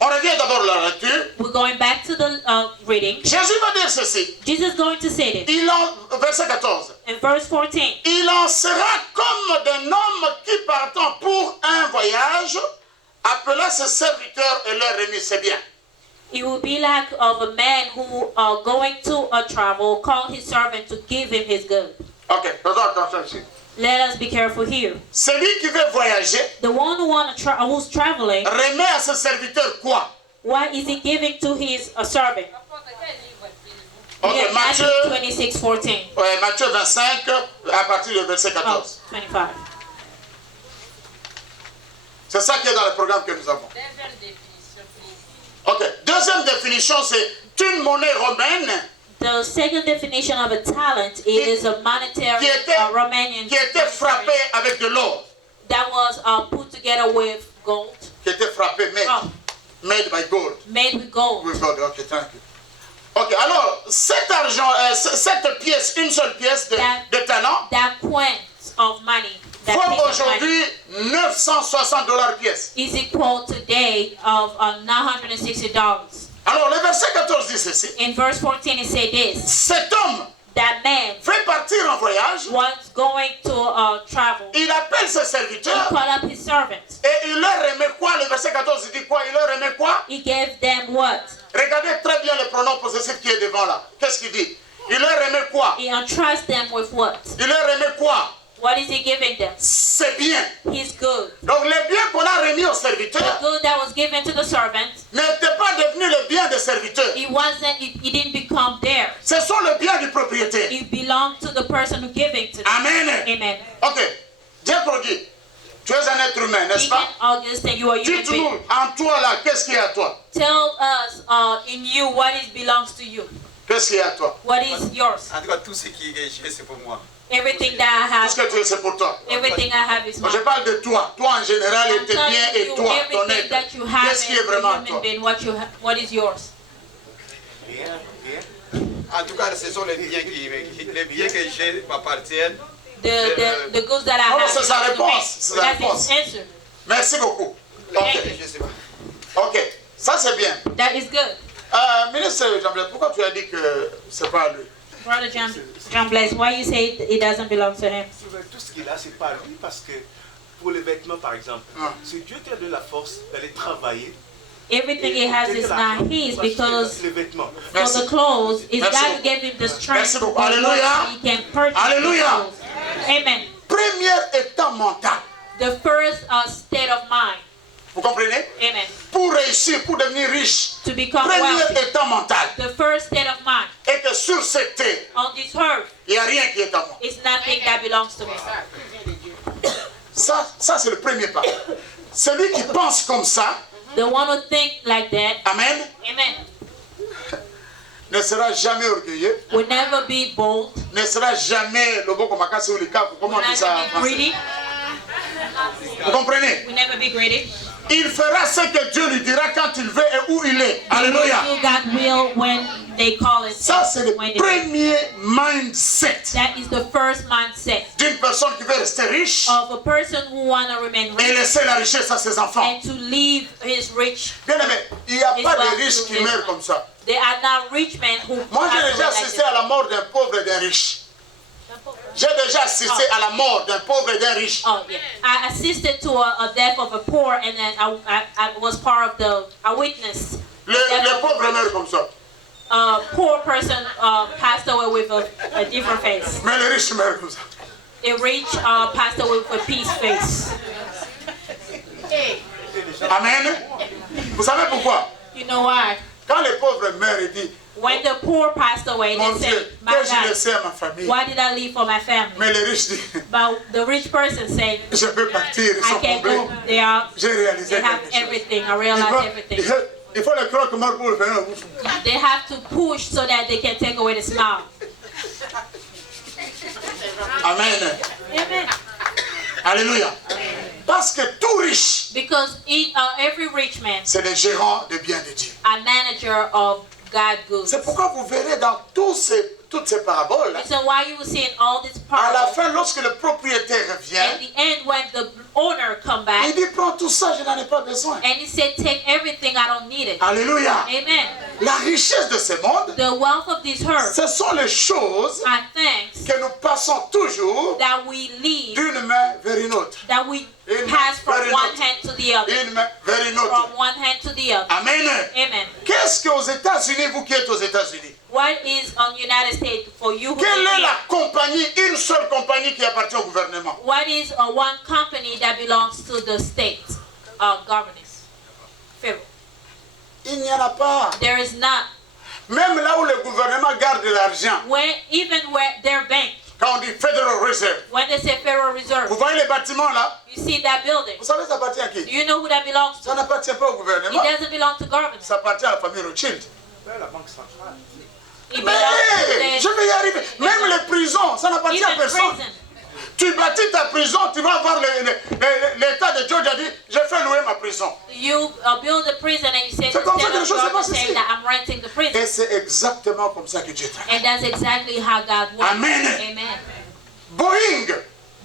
on revient d'abord à la lecture. We're going back to the reading. Jésus va dire ceci. Jesus is going to say this Verset 14. in verse 14. Il en sera comme d'un homme qui partant pour un voyage appela ses serviteurs et leur remit ses biens. It will be like of a man who going to a travel called his servant to give him his good. Ok, faisons attention ici. Let us be careful here. Celui qui veut voyager The one who's traveling, remet à ses serviteurs quoi? what is he giving to his servant? Ok, Yeah, Matthieu, Matthew 26:14. ouais, Matthieu 25 à partir du verset 14. 25. C'est ça qui est dans le programme que nous avons. Ok, deuxième définition, c'est une monnaie romaine The second definition of a talent is a monetary qui était, Romanian qui était frappée avec de l'or. that was put together with gold. Qui était frappée, made by gold. Made with gold. With gold, ok, thank you. Ok, alors, cet argent, cette pièce, une seule pièce de talent, That quint of money that vaut piece of money aujourd'hui $960 pièce. is equal today of $960. Alors, le verset 14 dit ceci. In verse 14 it said this, Cet homme that man veut partir en voyage, was going to travel. il appelle ses He serviteurs called up his servants. et il leur remet quoi? Le verset 14 dit quoi? Il leur remet quoi? He gave them what? Regardez très bien le pronom possessif qui est devant là. Qu'est-ce qu'il dit? Il leur remet quoi? He entrusts them with what? Il leur remet quoi? What is he giving them? C'est bien. He's good. Donc les biens qu'on a remis aux The serviteurs good that was given to the servant, n'étaient pas devenus le bien des serviteurs. it didn't become theirs. Ce sont le bien du propriétaire. It belonged to the person who giving to them. Amen. Amen. Ok. Dieu produit. Tu es un être humain, n'est-ce Deacon pas? Augustine, you are human being. Dites-nous, en toi là, qu'est-ce qui est à toi? Tell us in you what is belongs to you. Qu'est-ce qui est à toi? What is yours? En tout cas, tout ce qui est riche, c'est pour moi. Everything that I Tout ce have, que tu es, c'est pour toi. everything I have is Moi, mine. je parle de toi. Toi en général, et I'm tes biens telling et you toi, ton everything être. that you have Qu'est-ce qui est as a vraiment à human toi? being, what is yours? Rien, rien. En tout cas, ce sont les biens que j'ai m'appartiennent. The goods that I Non, have. c'est sa belong to me. réponse, c'est sa That's réponse. his answer. Merci beaucoup. Thank Ok. Je sais pas. Ok. Ça, c'est bien. That is good. Ministre Jean-Blaise, pourquoi tu as dit que c'est pas à lui? Brother John Blaise, why you say it doesn't belong to him? Tout ce qu'il a, c'est pas lui, parce que pour les vêtements, par exemple, Ah. c'est Dieu qui a donné la force d'aller travailler. Everything he has is not his because Les vêtements. for Merci. the clothes, it's Merci God who beaucoup. gave him the strength Merci beaucoup. so Alléluia. he can purchase Alléluia. the clothes. Amen. Premier état mental. The first state of mind. Vous comprenez? Amen. Pour réussir, pour devenir riche, To become premier wealthy. état mental The first state of mind est que sur cette terre, on this earth il n'y a rien qui est à moi. is nothing that belongs to me. Ça c'est le premier pas. Celui qui pense comme ça, The one who think like that, amen, amen, ne sera jamais orgueilleux, will never be bold, ne sera jamais le beau comme Akasi ou le cap, comment on will dit ça en never be français? greedy, Vous comprenez? will never be greedy. Il fera ce que Dieu lui dira quand il veut et où il est. Alléluia. Do God will when they call it. Ça c'est le when they- premier mindset That is the first mindset d'une personne qui veut rester riche of a person who want to remain et rich laisser la richesse à ses enfants. and to leave his rich. Bien aimé, il n'y a It's pas well de riches to qui live. meurent comme ça. They are not rich men who Moi j'ai pass déjà away like assisté à la mort d'un pauvre et d'un riche. J'ai déjà assisté à la mort d'un pauvre et d'un riche. Oh yeah, I assisted to a death of a poor, and then I was part of I witnessed Le death of pauvre meurt comme ça. a poor person passed away with a different face. Mais le riche meurt comme ça. A rich passed away with a peace face. Amen. Vous savez pourquoi? You know why? Quand les pauvres meurent, ils disent, When the poor passed away, mon they Dieu, said, "My qu'ai-je God, laissé à ma famille? why did I leave for my family?" Mais les riches disent, But the rich person said, je peux partir, ils "I sont can't comblés. go. J'ai réalisé have quelque chose. everything. I realized everything." Il faut le croire comment pour le faire. They have to push so that they can take away the smile. Amen. Amen. Alléluia. Parce que tout riche, Because every rich man, c'est le gérant des biens de Dieu. a manager of God goods. C'est pourquoi vous verrez dans toutes ces paraboles, So why you will see in all these à la parables, fin, lorsque le propriétaire at revient, the end when the owner come back, il dit, prends tout ça, je n'en ai pas besoin. and he said, "Take everything. I don't need it." Alléluia. Amen. La richesse de ce monde, The wealth of this earth ce sont les choses are things que nous passons toujours that we leave, d'une main vers une autre. that we Amen. pass from Very one good. hand to the other, D'une main vers une autre. from one hand to the other. Amen. Amen. Qu'est-ce qu'aux États-Unis, vous qui êtes aux États-Unis, What is on United States for you? Who quelle live est here? la compagnie, une seule compagnie qui appartient au gouvernement? What is one company that belongs to the state governance? Federal. Il n'y en a pas. There is not. Même là où le gouvernement garde de l'argent, Even where their bank, quand on dit Federal Reserve, when they say Federal vous Reserve, voyez les bâtiments là? you see that building. Vous savez, ça appartient à Do qui? you know who that belongs to? Ça n'appartient pas au It gouvernement. doesn't belong to government. Ça appartient à la famille Rothschild. La Banque centrale. It Mais belongs je to vais y arriver. Même les prisons, ça the n'appartient à even personne. prison. Tu bâtis ta prison, tu vas voir l'État de Georgia dit, je fais louer ma prison. You build a prison and you say C'est the comme ça state que les of choses se Georgia passent saying ici. that I'm renting the prison. Et c'est exactement comme ça que Dieu travaille. And that's exactly how God works. Amen. Amen. Boeing,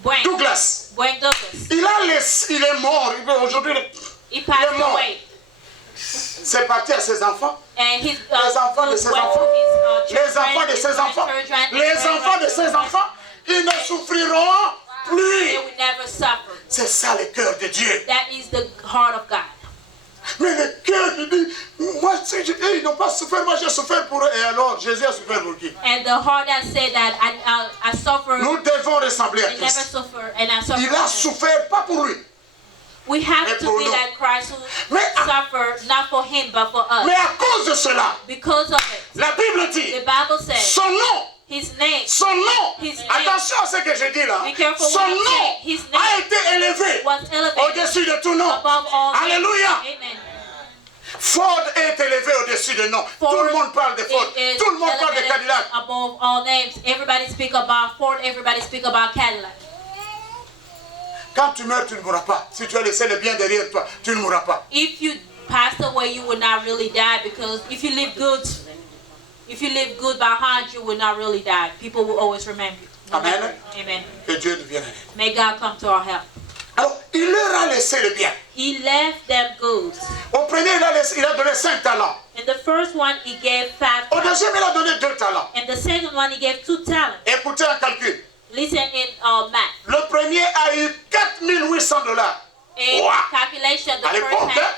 Boeing Douglas, Douglas. il est mort. Aujourd'hui, He passed mort. away. c'est parti à ses enfants. And his Les enfants de went ses to enfants. his, Les enfants de ses enfants. Les enfants de ses enfants. Ils ne souffriront They plus. will never suffer. C'est ça le cœur de Dieu. That is the heart of God. Mais le cœur qui dit, moi, ils n'ont pas souffert, moi j'ai souffert pour eux. Et alors, Jésus a souffert pour qui? And the heart that said that I suffered, Nous devons ressembler à I never Christ. suffered, and I suffered. Il a souffert, pas pour lui, We have Mais to pour be nous. like Christ who Mais à- suffered, not for him, but for us. mais à cause de cela, Because of it, la Bible dit, the Bible says son nom, his name son nom, His name. attention à ce que je dis là, Be careful son what you say. nom His name a été élevé was elevated au-dessus de tout nom. above all names. Alléluia. Amen. Ford est élevé au-dessus de nom. Tout le monde parle de Ford. It is Tout le monde parle de elevated Cadillac. above all names. Everybody speak about Ford. Everybody speak about Cadillac. Quand tu meurs, tu ne mourras pas. Si tu as laissé le bien derrière toi, tu ne mourras pas. If you passed away, you will not really die, because if you live good behind, you will not really die. People will always remember you. Amen. Amen. Que Dieu nous vienne en aide. May God come to our help. Alors, il leur a laissé le bien. He left them goods. Au premier, il a donné 5 talents. In the first one, he gave 5 Au talents. deuxième, il a donné 2 talents. In the second one, he gave 2 talents. Écoutez un calcul. Listen in math. Le premier a eu $4,800. In Wow. calculation, the À first l'époque, hein?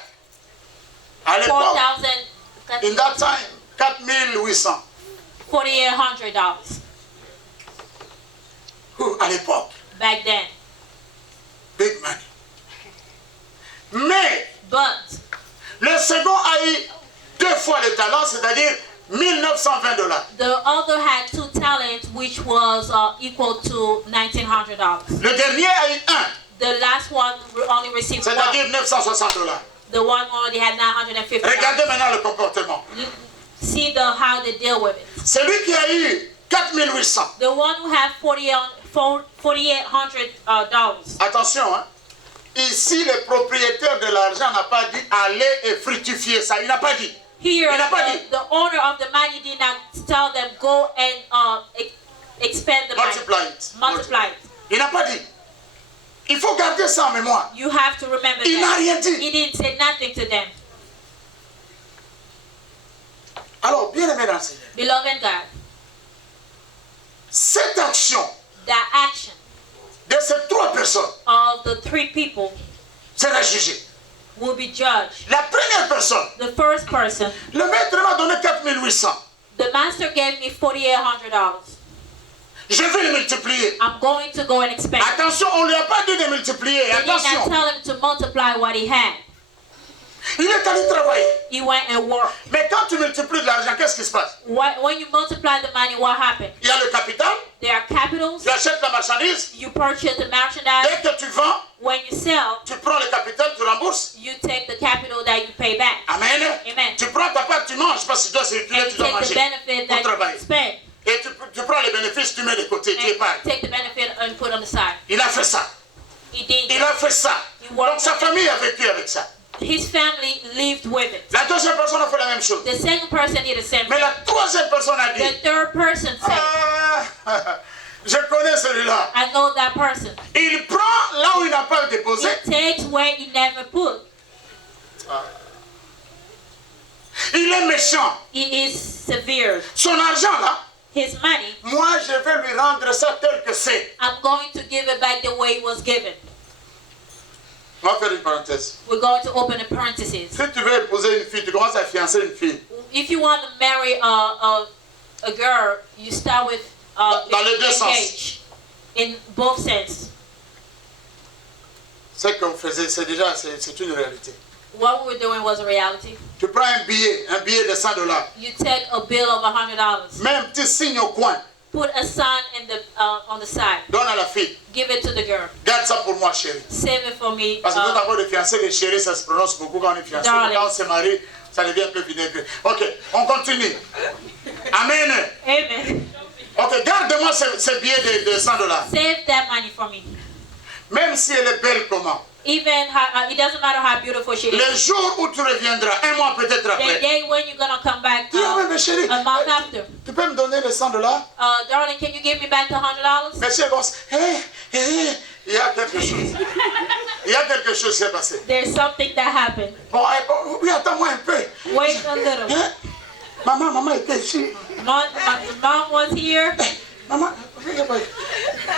had À l'époque, 4,000, in that time, 4,800. $4,800 À l'époque, back then. big money. Mais But le second a eu 2 fois le talent, c'est-à-dire $1,920. the other had 2 talents, which was equal to $1,900. Le dernier a eu 1, The last one only received c'est-à-dire one. $960. The one already had $950. Regardez maintenant le comportement. See how they deal with it. Celui qui a eu 4,800. The one who had $4,800. Attention, hein. Ici, le propriétaire de l'argent n'a pas dit allez et fructifier ça. Il n'a pas dit. Here, Il n'a pas dit. the owner of the money did not tell them go and expend the money. Multiply it. Multiply it. Il n'a pas dit. Il faut garder ça en mémoire. You have to remember Il n'a that. rien dit. He didn't say nothing to them. Alors, bien aimé dans le Seigneur, Beloved God, cette action that action de ces 3 personnes of the 3 people sera jugée. will be judged. La première personne, The first person, le maître m'a donné 4,800. the master gave me $4,800. Je vais le multiplier. I'm going to go and expend. Attention, on ne lui a pas dit de multiplier. They did not Attention. tell him to multiply what he had. Il est allé travailler. He went and worked. Mais quand tu multiplies de l'argent, qu'est-ce qui se passe? When you multiply the money, what happened? Il y a le capital, There are capitals. tu achètes la marchandise. You purchase the merchandise. Dès que tu vends, When you sell, tu prends le capital, tu rembourses. you take the capital that you pay back. Amen. Amen. Tu prends ta part, tu manges parce que tu dois circuler, And tu you dois take the manger benefit pour that travailler. you spend. Et tu prends les bénéfices, tu mets de côté, tu And épargnes. take the benefit and put on the side. Il a fait ça. He did. Il a fait ça. Donc sa famille a vécu avec ça. His family lived with it. La deuxième personne a fait la même chose. The second person did the same Mais thing. la troisième personne a dit, The third person said, ah, je connais celui-là. I know that person. Il prend là où il n'a pas déposé. He takes where he never put. Il est méchant. He is severe. Son argent là, His money, moi je vais lui rendre ça tel que c'est. I'm going to give it back the way it was given. On va faire une parenthèse. We're going to open the parentheses. Si tu veux épouser une fille, tu commences à fiancer une fille. If you want to marry a girl, you start with Dans les deux sens. engage in both sense. Ce qu'on faisait, c'est une réalité. What we were doing was a reality. Tu prends un billet de $100. You take a bill of $100, Mets un petit signe au coin. put a sign in the on the side, Donne à la fille. give it to the girl, Garde ça pour moi, chérie. save it for me. Parce que tout d'abord, les fiancés, les chéris, ça se prononce beaucoup quand on est fiancé. Darling. Quand on se marie, ça devient un peu vinaigre. Ok, on continue. Amen. Amen. Ok, garde-moi ce billet de $100. Save that money for me. Même si elle est belle comment. Even how, it doesn't matter how beautiful she is. Le jour où tu reviendras, un mois peut-être The après. day when you're gonna come back, Dis, ah ouais, mais chérie, a month after. tu peux me donner les $100? Darling, can you give me back the $100? Mais si elle pense, il y a quelque chose. Il y a quelque chose qui s'est passé. There's something that happened. Bon, oui, attends-moi un peu. Wait a little. Hein? Maman était ici. Mom was here, Maman,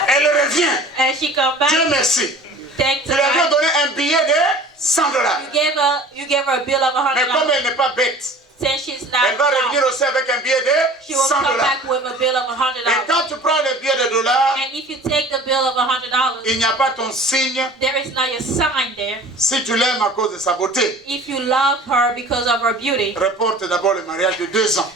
elle revient. and she come back. Dieu merci. Thanks Tu to lui avais God. donné un billet de $100. You gave her a bill of Mais comme $100. elle n'est pas bête, Since she's not elle va dumb, revenir aussi avec un billet de she will come $100. back with a bill of Et $100. quand tu prends le billet de dollars, And if you take the bill of $100, il n'y a pas ton signe there is not a sign there. si tu l'aimes à cause de sa beauté. If you love her because of her beauty, Reporte d'abord le mariage de 2 ans.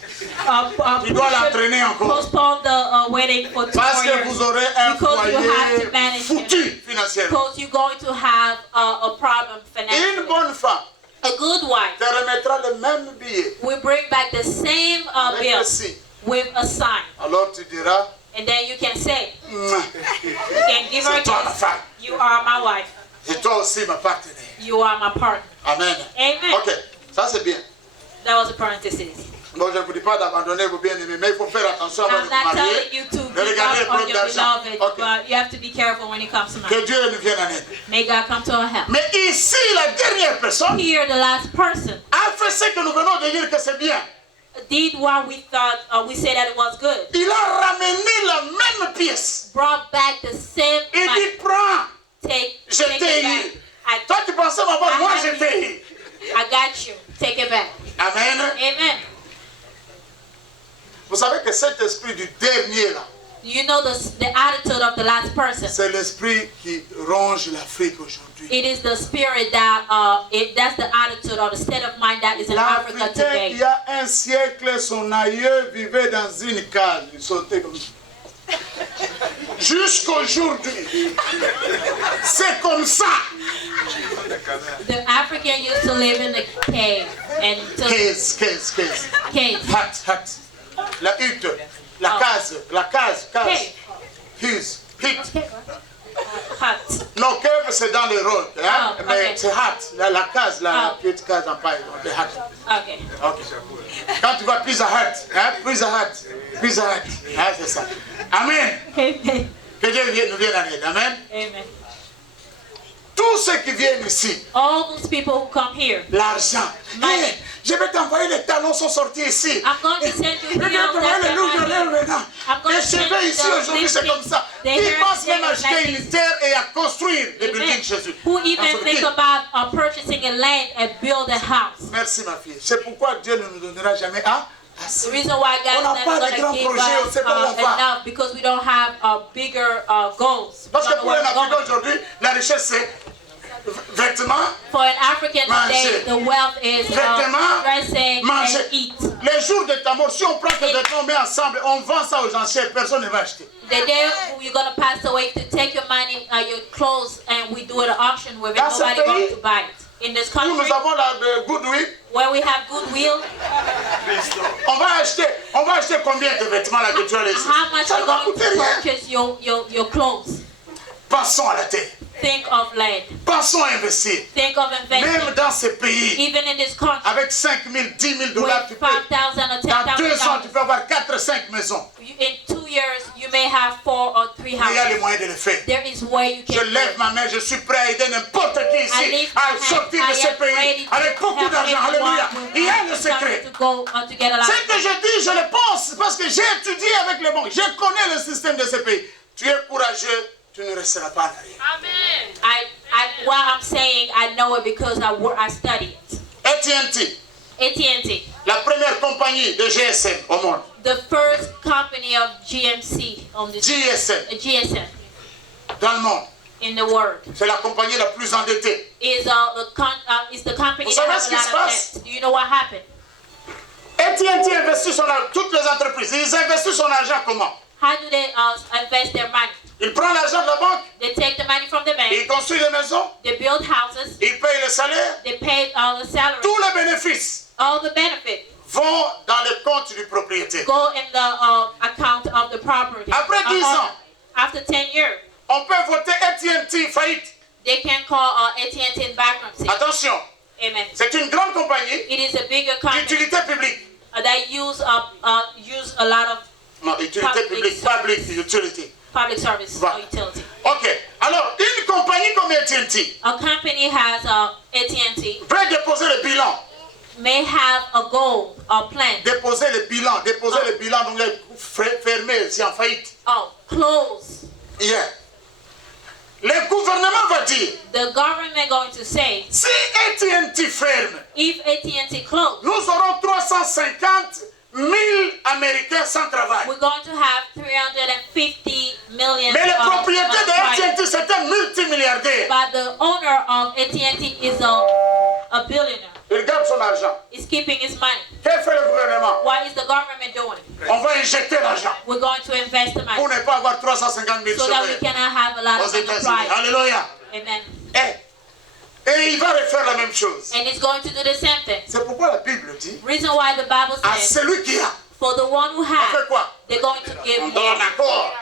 Tu dois l'entraîner encore. postpone the wedding for 2 Parce more que years. vous aurez un Because you have to foyer manage foutu financièrement. Because you're going to have a problem Une financially. bonne femme A good wife te remettra le même billet will bring back the same avec bill le signe. with a sign. Alors tu diras, And then you can say, Mouah, you can give her c'est a toi ma kiss. femme. You are my wife. Et toi aussi ma partenaire. You are my partner. Amen. Amen. Ok, ça c'est bien. That was a parenthesis. Bon, je ne vous dis pas d'abandonner vos bien-aimés, mais il faut faire attention avant de I'm vous not marier. telling you to De give regarder les up on problèmes your d'argent. beloved, Ok. but you have to be careful when it comes to Que marriage. Dieu nous vienne en aide. May God come to our help. Mais ici, la dernière personne Here, the last person a fait ce que nous venons de dire que c'est bien. did what we thought, we said that it was good. Il a ramené la même pièce. Brought back the same Il money. dit, prends, Take je it t'ai back. eu. Toi, tu pensais m'avoir, moi je t'ai eu. I got you. Take it back. Amen. Amen. Vous savez que cet esprit du dernier là, You know the attitude of the last person. c'est l'esprit qui ronge l'Afrique aujourd'hui. It is the spirit that that's the attitude or the state of mind that is in Africa L'Africain, today. il y a un siècle, son aïeux vivait dans une case. Il sautait comme ça. Jusqu'aujourd'hui. C'est comme ça. The African used to live in the cave and to Case. cave. Hut. La hutte. La case. Cave. Hut. Hut. Non, cave c'est dans le road. Hein? Oh, Mais okay. c'est hut. La case, la Oh. petite case en paille. Le hut. Okay. Ok. Quand tu vas Pizza Hut, hein? Pizza Hut. Hein, c'est ça. Amen. Amen. Que Dieu nous vienne en aide. Amen. Amen. Tous ceux qui viennent ici, All those people who come here, l'argent. Money. Hey, je vais t'envoyer, les talons sont sortis ici. I'm going to send you Je vais heels t'envoyer that les loups are violets maintenant. I'm going Les to send cheveux you ici the aujourd'hui, c'est comme ça. the Qui hair pense même like acheter this. une terre et à construire des buildings Amen. chez eux? Who even Parce que think qui? about purchasing a land and build a house? Merci ma fille. C'est pourquoi Dieu ne nous donnera jamais The assez. reason why On n'a God's pas never de going grands to give projets, on us sait pas où on va. enough because we don't have bigger goals. We Parce don't que know pour where un we're Africain going. aujourd'hui, la richesse c'est vêtements, For an African today, Manger. the wealth is Vêtements, dressing manger. and eat. Les jours de ta mort, si on prend tes vêtements, on met ensemble, on vend ça aux enchères, personne ne va acheter. The day you're going to pass away, to take your money, your clothes, and we do an auction with it, Dans ce nobody going pays, to buy it. In this Où country, nous avons la goodwill, where we have goodwill, on va acheter combien de vêtements là que tu as laissés? how much Ça are ne va you going coûter to rien. purchase your clothes? Pensons à la terre. Think of land. Pensons à investir. Think of Même investing. dans ces pays, Even in this country, avec 5 000, 10 000 dollars, tu with peux, 5,000 or dans 2 ans, tu $10,000, peux avoir 4, 5 maisons. in 2 years you may have 4 or 3 Il y a les houses. moyens de le faire. There is way you Je can lève do ma main, je suis prêt à aider n'importe qui I ici lift à my hand. sortir de I ce am ready pays to avec beaucoup help d'argent. everyone Alléluia. with Il y a le something secret. to go to get a lot. Ce que je dis, je le pense parce que j'ai étudié avec les banques. Je connais le système de ce pays. Tu es courageux, tu ne resteras pas en arrière. What I'm saying, I know it because I studied it. AT&T, AT&T, la première compagnie de GSM au monde. the first company of GMC on this GSM Dans le monde. in the world C'est la compagnie la plus endettée. is the company Vous that savez has ce a qui se lot of passe? debt. Do you know what happened? AT&T investit toutes les entreprises, ils investissent son argent comment? How do they invest their money? Ils prennent l'argent de la banque, They take the money from the bank. ils construisent des maisons, They build houses. ils payent les salaires. They pay all the salary. Tous les bénéfices All the benefit vont dans le compte du propriétaire. go in the account of the property. Après 10 ans. After 10 years, On peut voter AT&T faillite. they can call AT&T in bankruptcy. Attention, Amen. c'est une grande compagnie It is a bigger company d'utilité publique. that use a lot of Non, utilité publique, public utility. public service Va. or utility. Ok, alors une compagnie comme AT&T A company has AT&T peut déposer le bilan. may have a goal or plan. Déposer le bilan, donc fermé, c'est en faillite. Oh, close. Yeah. Le gouvernement va dire, The government going to say, si AT&T ferme, if AT&T close, nous aurons 350 000 Américains sans travail. we're going to have 350 million. Mais le propriétaire de unemployed. AT&T, c'est un multimilliardaire. But the owner of AT&T is a billionaire. Il garde son argent. He's keeping his money. Que fait le gouvernement? What is the government doing? On va injecter l'argent We're going to invest the pour money ne pas avoir 350 000 so that we chômeurs cannot have a lot aux of États-Unis. unemployed. Alléluia. Amen. Et il va refaire la même chose. And it's going to do the same thing. C'est pourquoi la Bible dit, Reason why the Bible à says, celui qui a, for the one who on fait has, quoi? they're going to give On donne more. encore.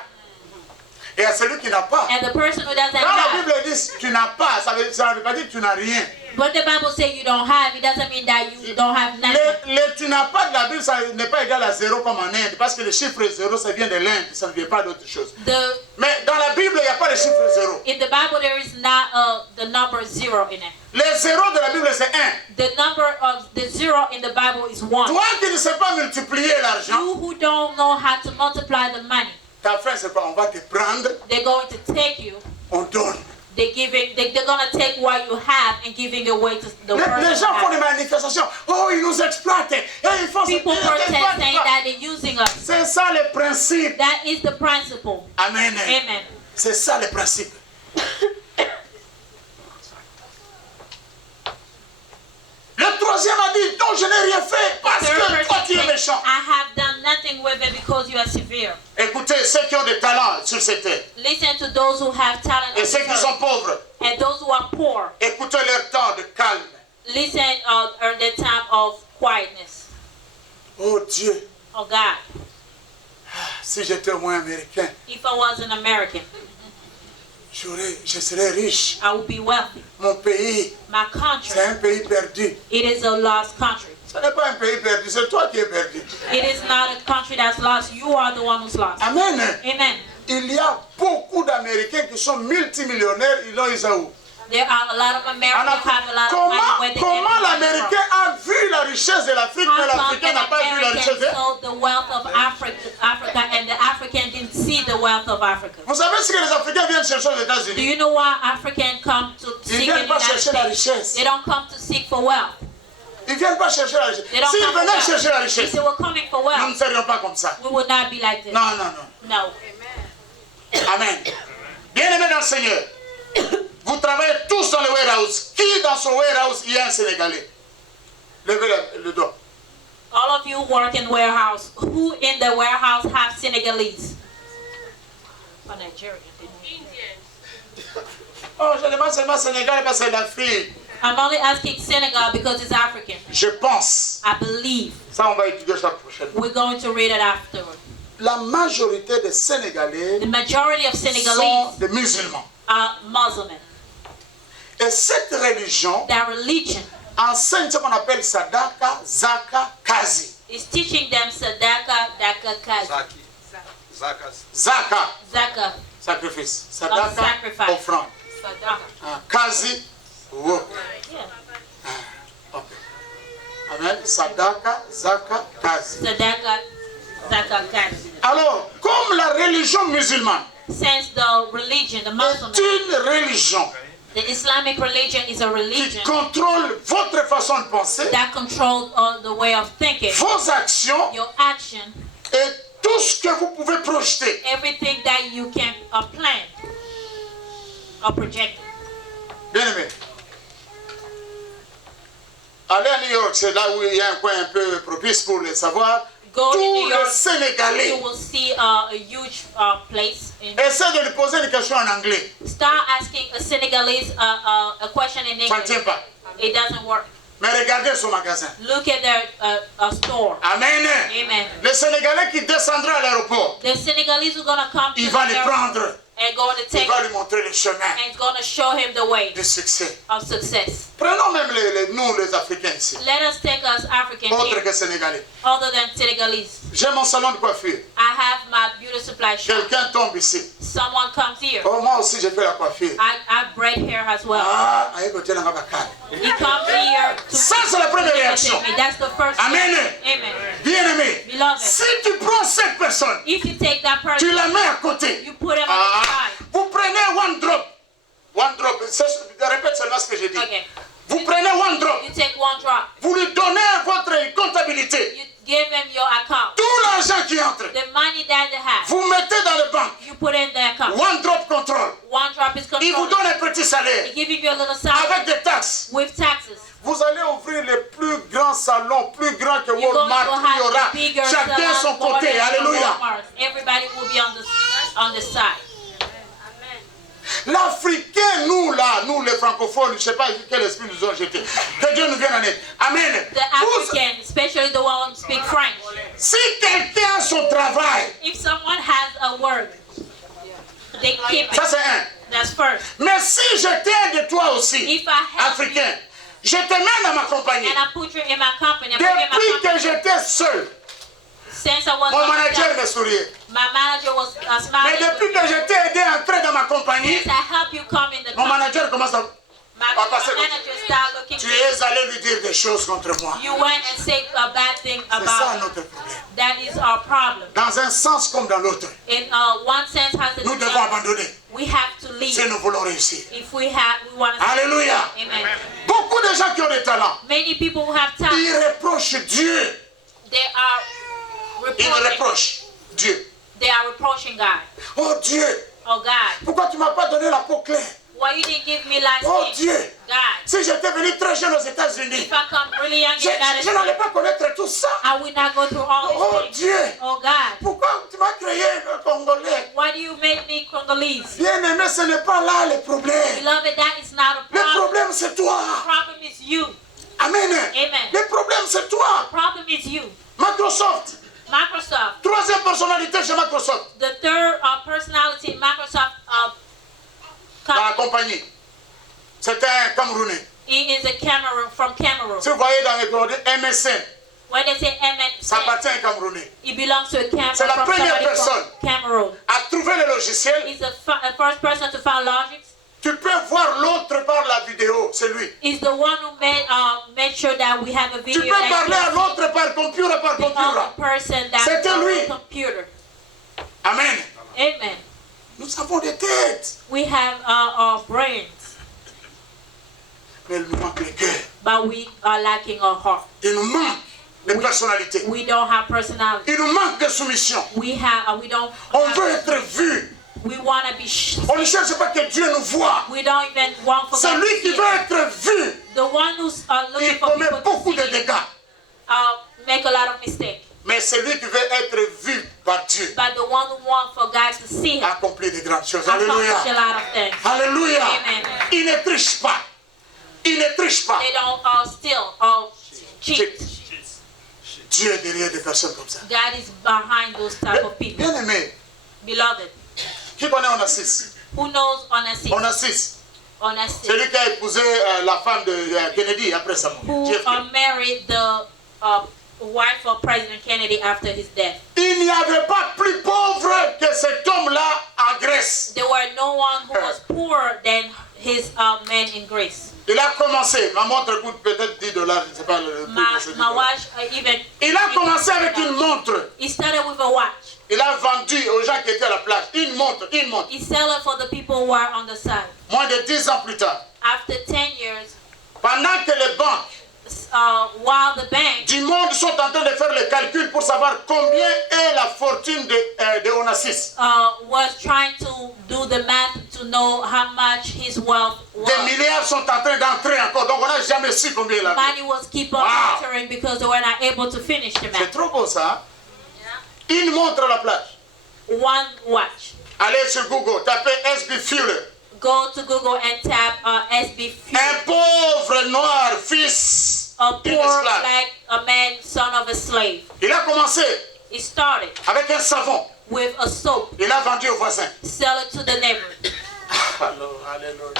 Et à celui qui n'a pas. And the person who doesn't Quand la have, Bible dit tu n'as pas, ça ne veut pas dire que tu n'as rien. when the Bible says you don't have, it doesn't mean that you don't have nothing. Le tu n'as pas de la Bible, ça n'est pas égal à zéro comme en Inde. Parce que le chiffre zéro, ça vient de l'Inde, ça ne vient pas d'autre chose. Mais dans la Bible, il n'y a pas le chiffre zéro. In the Bible, there is not the number 0 in it. Le zéro de la Bible, c'est 1. The number of the 0 in the Bible is 1. Toi qui ne sais pas multiplier l'argent, You who don't know how to multiply the money, ta fin, c'est quoi? On va te prendre, they're going to take you. on donne. They're going to take what you have and giving away to the person. Les gens who font has. des manifestations. Oh, ils nous exploitent. Et ils font People protest saying that they're using us. C'est ça le principe. That is the principle. Amen. Amen. C'est ça le principe. Le troisième a dit, non, je n'ai rien fait parce Third que toi person tu es said, méchant. I have done nothing with it because you are severe. Écoutez, ceux qui ont des talents sur cette terre Listen to those who have talent et on ceux this qui sont earth, pauvres, and those who are poor. écoutez leur temps de calme. Listen at the time of quietness. Oh Dieu, Oh God, si j'étais moins américain, if I was an American, je serais riche. I would be wealthy. Mon pays, My c'est country, un pays perdu. it is a lost country. Ce n'est pas un pays perdu, c'est toi qui es perdu. It is not a country that's lost. You are the one who's lost. Amen. Amen. Il y a beaucoup d'Américains qui sont multimillionnaires, ils l'ont eu où? There are a lot of Americans who have a lot of money where they get Comment money l'Américain from. a vu la richesse de l'Afrique, mais How come l'Africain n'a an pas vu la richesse American de... saw the wealth of Africa and the African didn't see the wealth of Africa? Vous savez ce que les Africains viennent chercher aux Do États-Unis? you know why Africans come to Ils seek ne in viennent the pas United chercher la States? richesse. They don't come to seek for wealth. Ils ne viennent pas chercher la richesse. They don't S'ils come for venaient wealth. chercher la If richesse, they were coming for nous ne wealth, serions pas comme ça. we would not be like this. Non, non, non. No. Amen. Bien-aimés dans le Seigneur, vous travaillez tous dans le warehouse. Qui dans son warehouse il y a un Sénégalais? Levez le doigt. All of you work in warehouse. Who in the warehouse have Senegalese? Or Nigerian? Oh, je demande seulement Sénégal parce que c'est l'Afrique. I'm only asking Senegal because it's African. Je pense. I believe. Ça, on va étudier ça prochainement. We're going to read it afterward. La majorité des Sénégalais The majority of sont Senegalese des musulmans. are Muslim. Et cette religion Their religion enseigne ce qu'on appelle Sadaka, Zaka, Kazi. is teaching them Sadaka, Daka, Kazi. Zaki. Zakas. Zaka, Zaka, sacrifice. Sadaka, sacrifice. offrande. Kazi, work. Yeah. Okay. Amen. Sadaka, Zaka, Kazi. Sadaka, Zaka, Kazi. Alors, comme la religion musulmane Since the religion, the Muslim, est une religion the Islamic religion is a qui religion contrôle votre façon de penser, that controls the way of thinking, vos actions your action, et tout ce que vous pouvez projeter. everything that you can plan or project. Bien aimé. Allez à New York, c'est là où il y a un coin un peu propice pour le savoir. Go to Tous New les York, Sénégalais. you will see a huge place. Essaie de lui poser une question en anglais. Start asking a Senegalese a question in Ça ne English. tient pas. It doesn't work. Mais regardez son magasin. Look at their store. Amen. Amen. Les Sénégalais qui descendront à l'aéroport, The Senegalese are gonna come to il va les the airport prendre. and going to Il take va lui montrer le chemin and it's gonna show him the way du succès. of success. Prenons même nous, les Africains ici, Let us take us African autres here, que Sénégalais. other than Senegalese. J'ai mon salon de coiffure. I have my beauty supply shop. Quelqu'un tombe ici. Someone comes here. Oh, moi aussi, j'ai fait la coiffure. I braid hair as well. Ah, aïe, côté là, bakal. He comes here to Ça, c'est la première réaction. visit me. That's the first Amen. thing. Amen. Bien-aimé, Beloved. si tu prends cette personne, If you take that tu person, la mets à côté. you put him on the Ah, side. vous prenez one drop. One drop. Répète seulement ce que j'ai dit. Okay. Vous prenez one drop. You take one drop. Vous lui donnez votre comptabilité. You give him your account. Tout l'argent qui entre, The money that they have. vous mettez dans le banque. You put in the account. One drop contrôle. One drop is Il vous controlled. donne un petit salaire They give you a little salary avec des taxes. with taxes. Vous allez ouvrir les plus grands salons, plus grands que You're going Walmart. to Il y aura have bigger chacun son salons, more côté. than Alléluia. Walmart. Everybody will be on the side. L'Africain, nous là, nous les francophones, je ne sais pas quel esprit nous ont jeté. Que Dieu nous vienne en aide. Amen. The African, especially the one who speak French. Si quelqu'un a son travail, If someone has a word, they keep ça it. c'est un. That's first. Mais si je t'aide de toi aussi, If I help Africain, je te mets dans ma compagnie. and I put you in my company, I put you in my Depuis que company. j'étais seul, Since I was mon on the manager job, me souriait. my manager was Mais smiling. depuis que je t'ai aidé à entrer dans ma compagnie, Since I help you come in the mon company, manager commence à... my va passer comme ça. manager start looking. Tu es allé lui dire des choses contre moi. You went and said a bad thing C'est ça about me. notre problème. That is our problem. Dans un sens comme dans l'autre, In one sense, has nous devons abandonner we have to leave si nous voulons réussir. if we want to. Alléluia. Amen. Beaucoup de gens qui ont des talents, Many people who have ils talent, reprochent Dieu. they are Ils reproaching. reprochent Dieu. They are reproaching God. Oh Dieu, Oh God, pourquoi tu ne m'as pas donné la peau claire? why you didn't give me last Oh name? Dieu, God, si j'étais venu très jeune aux États-Unis, if I come really young in the United je n'allais States, pas connaître tout ça. I will not go through all Oh these things. Dieu, Oh God, pourquoi tu m'as créé le Congolais? why do you make me Congolese? Bien aimé, ce n'est pas là le problème. Beloved, that is not a Le problem. problème c'est toi. The problem is you. Amen. Amen. Le problème c'est toi. The problem is you. Microsoft, Microsoft, troisième personnalité chez Microsoft, the third personality in Microsoft, dans la compagnie. C'est un Camerounais. he is a Cameroon from Cameroon. Si vous voyez dans les coordonnées, MSN, When they say ça MN, appartient à un Camerounais. it belongs to a Cameroon. C'est la from première somebody from personne. Cameroon. À trouver le logiciel, He's the first person to find Logic. tu peux voir l'autre par la vidéo, c'est lui. Is the one who made sure that we have a Tu video. peux that parler à shows l'autre par computer, par the other computer. person that's C'était on lui. the computer. Amen. Amen. Nous avons des têtes, We have our brains, mais il nous manque le cœur. but we are lacking our heart. Il nous manque de personnalité. We don't have personality. Il nous manque de soumission. We don't. On have- veut être vu. We want to be. On ne cherche pas que Dieu nous voie. We don't even want for God Celui to qui see veut us. être vu, The one who's looking il for commet people beaucoup to de see dégâts. make a lot of mistakes. Mais celui qui veut être vu par Dieu But the one who wants for God to see him accomplit de grandes choses. accomplish a Alléluia. lot of things. Alléluia. Amen. Il ne triche pas. Il ne triche pas. They don't steal or cheat. Dieu est derrière des personnes comme ça. God is behind those type of people. Bien aimé, Beloved, qui connaît Onassis? who knows Onassis? Onassis, Onassis, celui qui a épousé la femme de Kennedy après sa mort. who JFK. married the wife of President Kennedy after his death. Il n'y avait pas plus pauvre que cet homme-là en Grèce. There were no one who was poorer than his man in Greece. Il a commencé, ma montre coûte peut-être $10, je ne sais pas le prix de ce My $10. watch, even Il a commencé avec une montre. he started with a watch. Il a vendu aux gens qui étaient à la plage une montre, une montre. He sell it for the people who are on the side. Moins de 10 ans plus tard, After 10 years, pendant que les banques while the bank du monde sont en train de faire le calcul pour savoir combien est la fortune de Onassis. was trying to do the math to know how much his wealth was. Des milliards sont en train d'entrer encore, donc on n'a jamais su combien il a. Money was keep on Wow. entering because they were not able to finish the C'est math. trop beau ça. Hein? Une montre à la plage. One watch. Allez sur Google, tapez SB Fuller. Go to Google and tap SB Fuel. Un pauvre noir, fils A d'une poor esclave. black a man, son of a slave. Il a commencé He started avec un savon. with a soap. Il a vendu aux voisins. Sell it to the neighbor. Alléluia.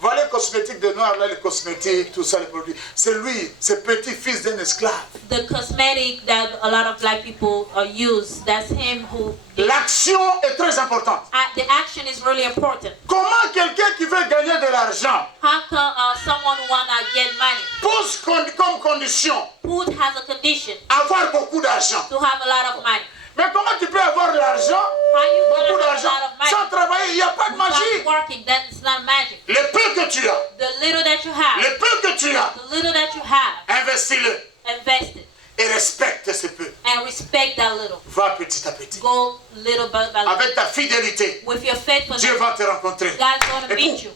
Voilà les cosmétiques de noir, là, les cosmétiques, tout ça, les produits. C'est lui, ce petit-fils d'un esclave. The cosmetic that a lot of black people use, that's him who did. L'action est très importante. The action is really important. Comment quelqu'un qui veut gagner de l'argent How come someone who wanna get money pose comme condition who has a condition avoir beaucoup d'argent? to have a lot of money? Mais comment tu peux avoir l'argent, How you gonna beaucoup have a d'argent, lot of money? sans travailler? Il n'y a pas de Without magie. working, that's not magic. Le peu que tu as, The little that you have, le peu que tu as, the little that you have, investis-le invest it et respecte ce peu. and respect that little. Va petit à petit. Go little by little. Avec ta fidélité, With your faithfulness, Dieu va te rencontrer. God's going to Et meet pour- you.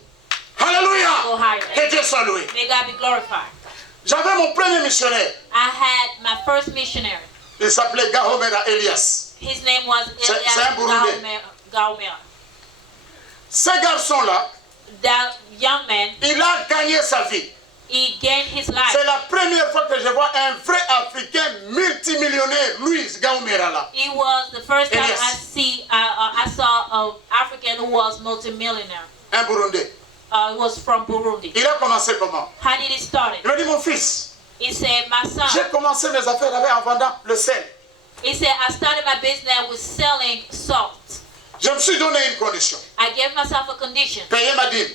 Alléluia. Go higher. Que Dieu soit loué. May God be glorified. J'avais mon premier missionnaire. I had my first missionary. Il s'appelait Gahomera Elias. His name was C'est Elias un Burundais. Gaumea. Ce garçon-là, That young man, il a gagné sa vie. he gained his life. C'est la première fois que je vois un vrai Africain multimillionnaire, Louis Gahomera là. It was the first time Elias. I saw an African who was multimillionaire. Un Burundais. It was from Burundi. Il a commencé comment? How did it start? Il m'a dit, mon fils, He said, my j'ai son. commencé mes affaires avec en vendant le sel. He said, I started my business with selling salt. Je me suis donné une condition. I gave myself a condition. Payer ma dîme,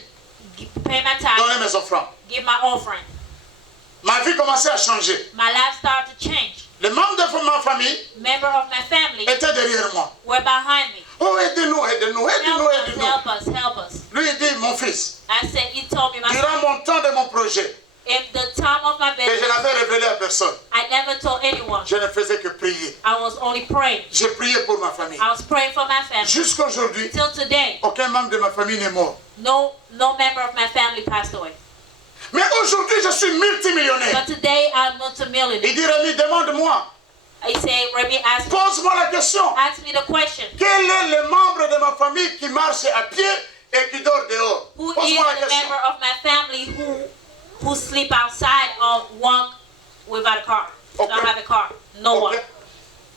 Pay my time, donner mes offrandes. give my offering. Ma vie commençait à changer. My life started to change. Les membres de ma famille Member of my family étaient derrière moi. were behind me. Oh, aidez-nous, aidez-nous, aidez-nous, Help us, aidez-nous. help us, help us. Lui, il dit, mon fils, I said, he told me, my son, durant mon temps de mon projet, in the time of my que je business, n'avais révélé à personne, I never told anyone. je ne faisais que prier. I was only praying. J'ai prié pour ma famille. I was praying for my family. Jusqu'à aujourd'hui, Till today, aucun membre de ma famille n'est mort. no member of my family passed away. Mais aujourd'hui, je suis multimillionnaire. But today, I'm multimillionaire. Il dit, Rémi, demande-moi, He said, Remy, pose-moi la question. ask me the question. Quel est le membre de ma famille qui marche à pied et qui dort dehors? Who is Pose-moi la the question. member of my family who sleep outside or walk without a car? Okay. Don't have a car. No Ok. one.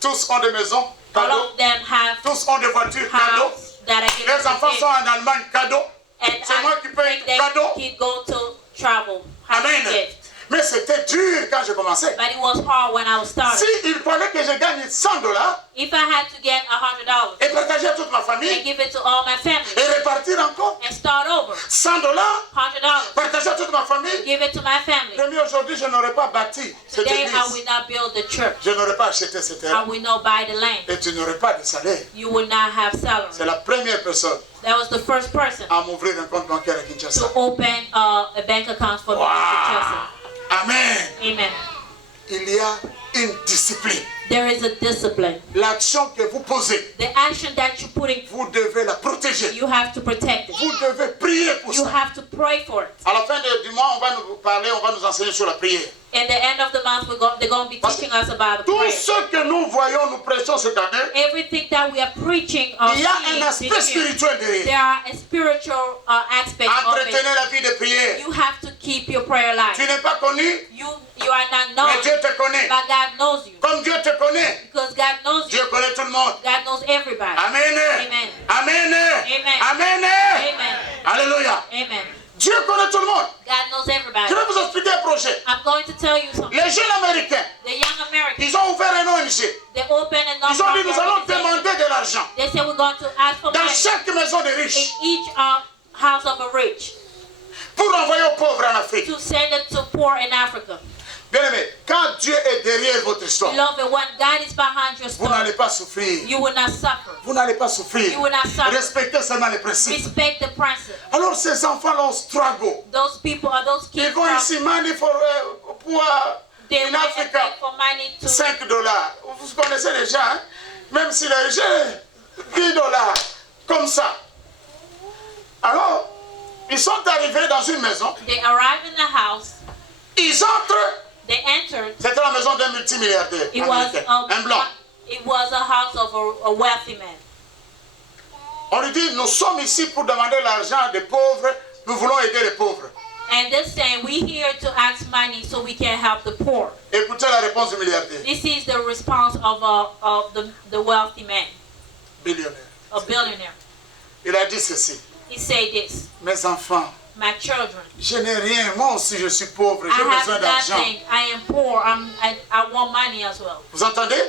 Tous ont des maisons, All cadeaux. of them have Tous ont des voitures, cadeaux. house that I Les enfants sont en Allemagne, cadeaux. and C'est moi qui paye think they cadeau. can go to travel. Have Amen. a gift. Mais c'était dur quand j'ai commencé. But it was hard when I was starting. Si il fallait que je gagne $100 If I had to get $100 et partager à toute ma and famille give it to all my family et repartir encore and start over, $100, $100, partager à toute ma famille. give it to my family. Rémi, aujourd'hui, je n'aurais pas bâti cette Today I église. will not build the church. Je n'aurais pas acheté ce I terrain. will not buy the land. Et tu n'aurais pas de salaire. You will not have salary. C'est la première personne That was the first person à m'ouvrir un compte bancaire à to Kinshasa. open a bank account for me in Kinshasa. Amen. Amen. Il y a une discipline. There is a discipline. L'action que vous posez, The action that you put in, vous devez la protéger. you have to protect it. Vous devez prier pour You ça. have to pray for it. À la fin du mois, on va nous parler, on va nous enseigner sur la prière. At the end of the month, they're going to be teaching us about the Tout prayer. ce que nous voyons, nous prêchons cette année, Everything that we are preaching or il y a seeing un aspect this year, spirituel derrière. there are a spiritual aspect of it. Entretenez la vie de prière. You have to keep your prayer Tu life. n'es pas connu, You are not mais known, Dieu te connaît. but God knows you. Comme Dieu te connaît, Because God knows you. Dieu connaît tout le monde. God knows everybody. Amen. Amen. Amen. Amen. Amen. Amen. Alléluia. Amen. Dieu connaît tout le monde. God knows everybody. Je vais vous expliquer un projet. I'm going to tell you something. Les jeunes américains, The young Americans, ils ont ouvert un ONG. they open a Ils ont dit, non-profit nous allons organization. demander de l'argent They say we're going to ask for dans money chaque maison de in riches each house of a rich pour envoyer aux pauvres en Afrique. to send it to poor in Africa. Bien aimé, quand Dieu est derrière votre histoire, Beloved, when God is behind your vous story, n'allez pas souffrir. you will not suffer. Vous n'allez pas souffrir. You will not suffer. Respectez seulement les principes. Respect the principle. Alors ces enfants-là ont struggle. Those people are those Ils kids vont from, ici, money for pour they in went and Africa, paid for money to $5. Vous connaissez les gens, hein? Même si les gens, $10, comme ça. Alors, ils sont arrivés dans une maison, they arrived in the house, ils entrent. they entered. C'était la maison d'un multimilliardaire It was américain, un blanc. a house of a wealthy man. On lui dit, nous sommes ici pour demander l'argent des pauvres, nous voulons aider les pauvres. And this saying, we here to ask money so we can help the poor. Écoutez la réponse du milliardaire, This is the response of the wealthy man, billionnaire. a billionaire. Il a dit ceci, He said this, mes enfants, my children, je n'ai rien, moi aussi je suis pauvre, I j'ai besoin have d'argent. nothing, I am poor, I want money as well. Vous entendez?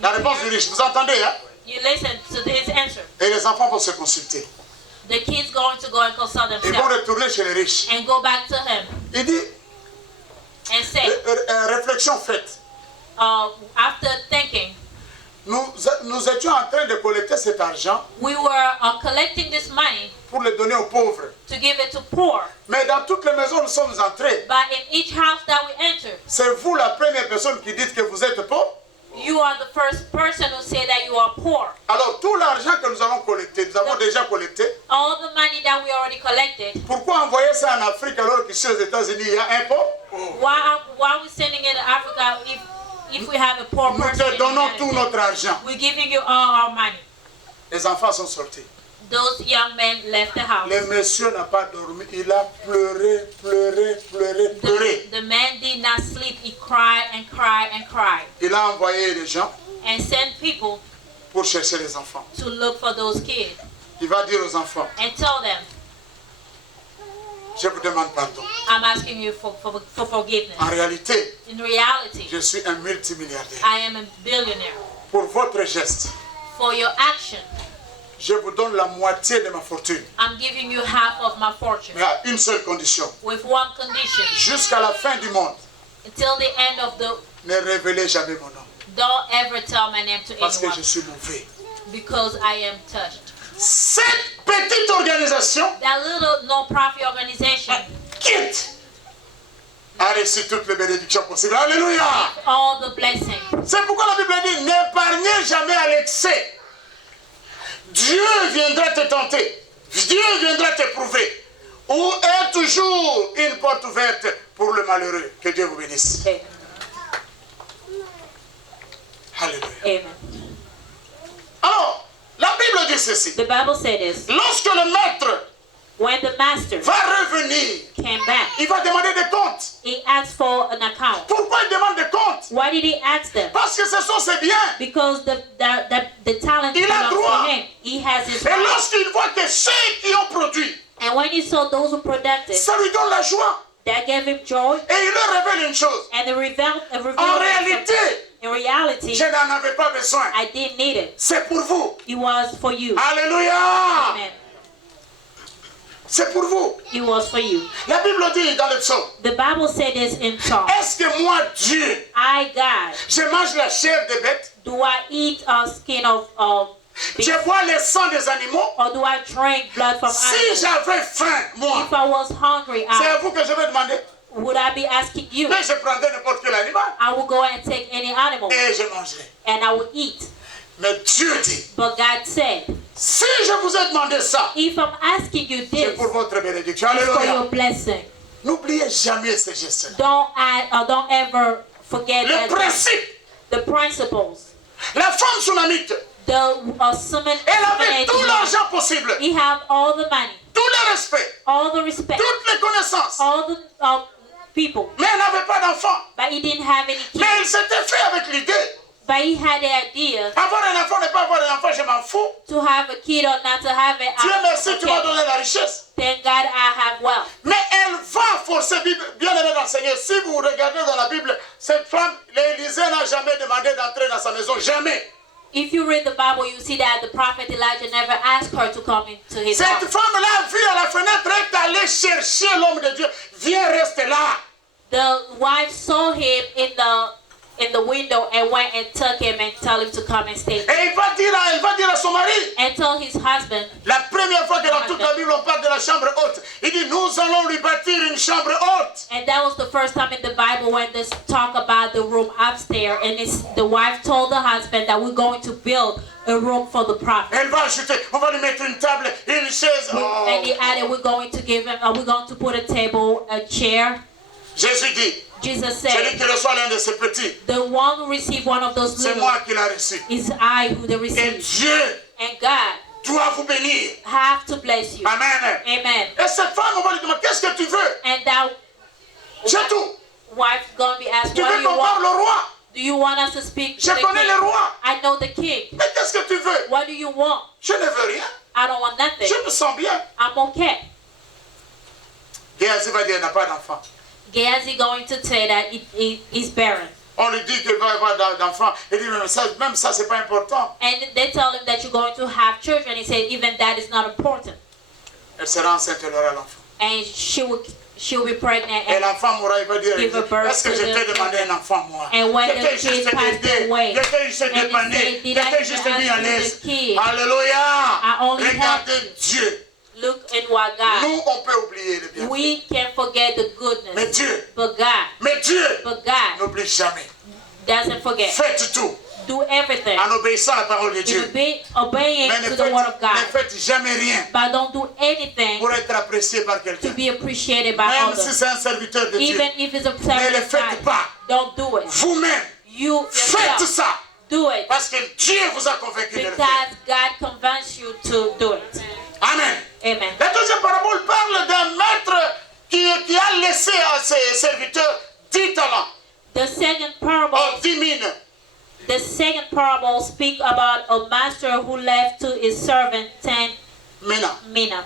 La réponse du riche, vous entendez, hein? You listen to his answer. Et les enfants vont se consulter. The kids going to go and consult Ils vont themselves retourner chez les riches. and go back to him Il dit, and say, réflexion faite, after thinking, nous étions en train de collecter cet argent We were collecting this money pour le donner aux pauvres. to give it to poor. Mais dans toutes les maisons où nous sommes entrés, But in each house that we enter, c'est vous la première personne qui dites que vous êtes pauvre. you are the first person who say that you are poor. Alors tout l'argent que nous avons collecté, nous avons déjà collecté, All the money that we already collected, pourquoi envoyer ça en Afrique alors qu'ici aux États-Unis il y a un pauvre? why are we sending it to Africa if we have a poor Nous person? te in the donnons United tout States? notre argent. We're giving you all our money. Les enfants sont sortis. Those young men left the house. Le monsieur n'a pas dormi, il a pleuré, pleuré, pleuré, pleuré. The man did not sleep. He cried and cried and cried Il a envoyé les gens and sent people pour chercher les enfants. to look for those kids Il va dire aux enfants, and tell them, je vous demande pardon. I'm asking you for forgiveness. En réalité, In reality, je suis un multimilliardaire. I am a billionaire. Pour votre geste, For your action, je vous donne la moitié de ma fortune. I'm giving you half of my fortune Mais à une seule condition. with one condition. Jusqu'à la fin du monde, Until the end of the, ne révélez jamais mon nom. don't ever tell my name to Parce que anyone je suis mauvais. because I am touched. Cette petite organisation That little non-profit organization, quitte a reçu toutes les bénédictions possibles. Alléluia! all the blessings. C'est pourquoi la Bible dit, n'épargnez jamais à l'excès. Dieu viendra te tenter. Dieu viendra t'éprouver. Ou est toujours une porte ouverte pour le malheureux. Que Dieu vous bénisse. Amen. Alléluia. Amen. Alors, la Bible dit ceci. The Bible said this. Lorsque le maître When the master va revenir, came back, il va demander des comptes. he asked for an account. Pourquoi il demande des comptes? Why did he ask them? Parce que ce sont ses biens. Because the talent Il a belongs droit. to him. He has his Et right. lorsqu'il voit que ceux qui ont produit, And when he saw those who produced, ça lui donne la joie. that gave him joy. Et il leur révèle une chose. And the revealed En réalité, in reality, je n'en avais pas besoin. I didn't need it. C'est pour vous. It was for you. Alléluia. Amen. C'est pour vous. It was for you. La Bible dit dans le psaume. The Bible said this in Psalm. Est-ce que moi, Dieu, I, God, je mange la chair des bêtes? do I eat skin of Je beast, bois le sang des animaux? or do I drink blood from Si animals? j'avais faim, moi, If I was hungry, c'est à vous que je vais demander. would I be asking you? Mais je prendrais n'importe quel animal I will go and take any animal et je mangerai. and I will eat. Mais Dieu dit, But God said, si je vous ai demandé ça, if I'm asking you c'est this, pour votre bénédiction. it's for Alléluia. your blessing. N'oubliez jamais ces gestes-là. Don't ever forget Le that principe, the principles. la femme sunamite, The Suman, elle avait tout l'argent possible, he had all the money, tout le respect, all the respect, toutes les connaissances, all the people, mais elle n'avait pas d'enfant. but he didn't have any kids. Mais elle s'était fait avec l'idée. But he had the idea Avoir un enfant, ne pas avoir un enfant, je m'en fous. to have a kid or not to have it. Dieu merci, tu m'as Okay. donné la richesse. Thank God I have wealth. Mais elle va forcer, bien aimé dans le Seigneur. Si vous regardez dans la Bible, cette femme, l'Élysée n'a jamais demandé d'entrer dans sa maison. Jamais. If you read the Bible, you see that the prophet Elijah never asked her to come into his Cette house. femme-là a vu à la fenêtre, est allée chercher l'homme de Dieu. Viens, reste là. The wife saw him in the window and went and took him and told him to come and stay there. Et elle va dire à son mari, And told his husband, la première fois que dans toute la Bible on parle de la chambre haute, il dit nous allons lui bâtir une chambre haute. and that was the first time in the Bible when this talk about the room upstairs, and the wife told the husband that we're going to build a room for the prophet. Elle va ajouter, on va lui mettre une table, une chaise. Oh. And he added, we're going to give him, we're going to put a table, a chair. Jésus dit, Jesus celui said, qui reçoit l'un de ces petits, the one who received one of those c'est little moi qui l'ai reçu. is I who the Et received. Dieu And God doit vous bénir. have to bless you. Amen. Amen. Et cette femme, on va lui demander, qu'est-ce que tu veux? And that J'ai tout. wife's gonna be asked, Tu what veux do you qu'on parle want? au roi? Do you want us to speak to Je the connais le king? roi. I know the king. Mais qu'est-ce que tu veux? What do you want? Je ne veux rien. I don't want nothing. Je me sens bien. I'm okay. Géasi va dire, elle n'a pas d'enfant. Gehazi going to say that he's barren. On lui dit qu'il va avoir d'enfants. Il dit, même ça, c'est pas important. And they tell him that you're going to have children. He said, even that is not important. Elle sera enceinte, elle aura l'enfant. And she'll be pregnant Et and l'enfant mourra, il va dire, give a birth est-ce que to je t'ai the demandé un enfant, moi? And when Je t'ai the kid juste passed aidé, away, je t'ai juste and he dépanné, said, je did I t'ai juste even mis ask à you l'aise. the kid? Alléluia! only Regardez Dieu. Look at what God. Nous, on peut oublier le bienfait. We can forget the Mais goodness, Dieu, but God n'oublie jamais. doesn't forget. Faites tout Do everything. en obéissant à la parole de Dieu. Obeying Mais to the word of ne God, faites jamais rien but don't do anything pour être apprécié par to quelqu'un. be appreciated by Même si others. c'est un serviteur de Dieu. Even if it's a Ne servant le of faites God, pas. don't do it. Vous-même, You faites yourself, ça. do it Parce que Dieu vous a convaincu de le faire. because God convinced you to do it. Amen. Amen. La deuxième parabole parle d'un maître qui a laissé à ses serviteurs 10 talents. The second parable, 10 mines. the second parable speak about a master who left to his servant 10 Mina. mina.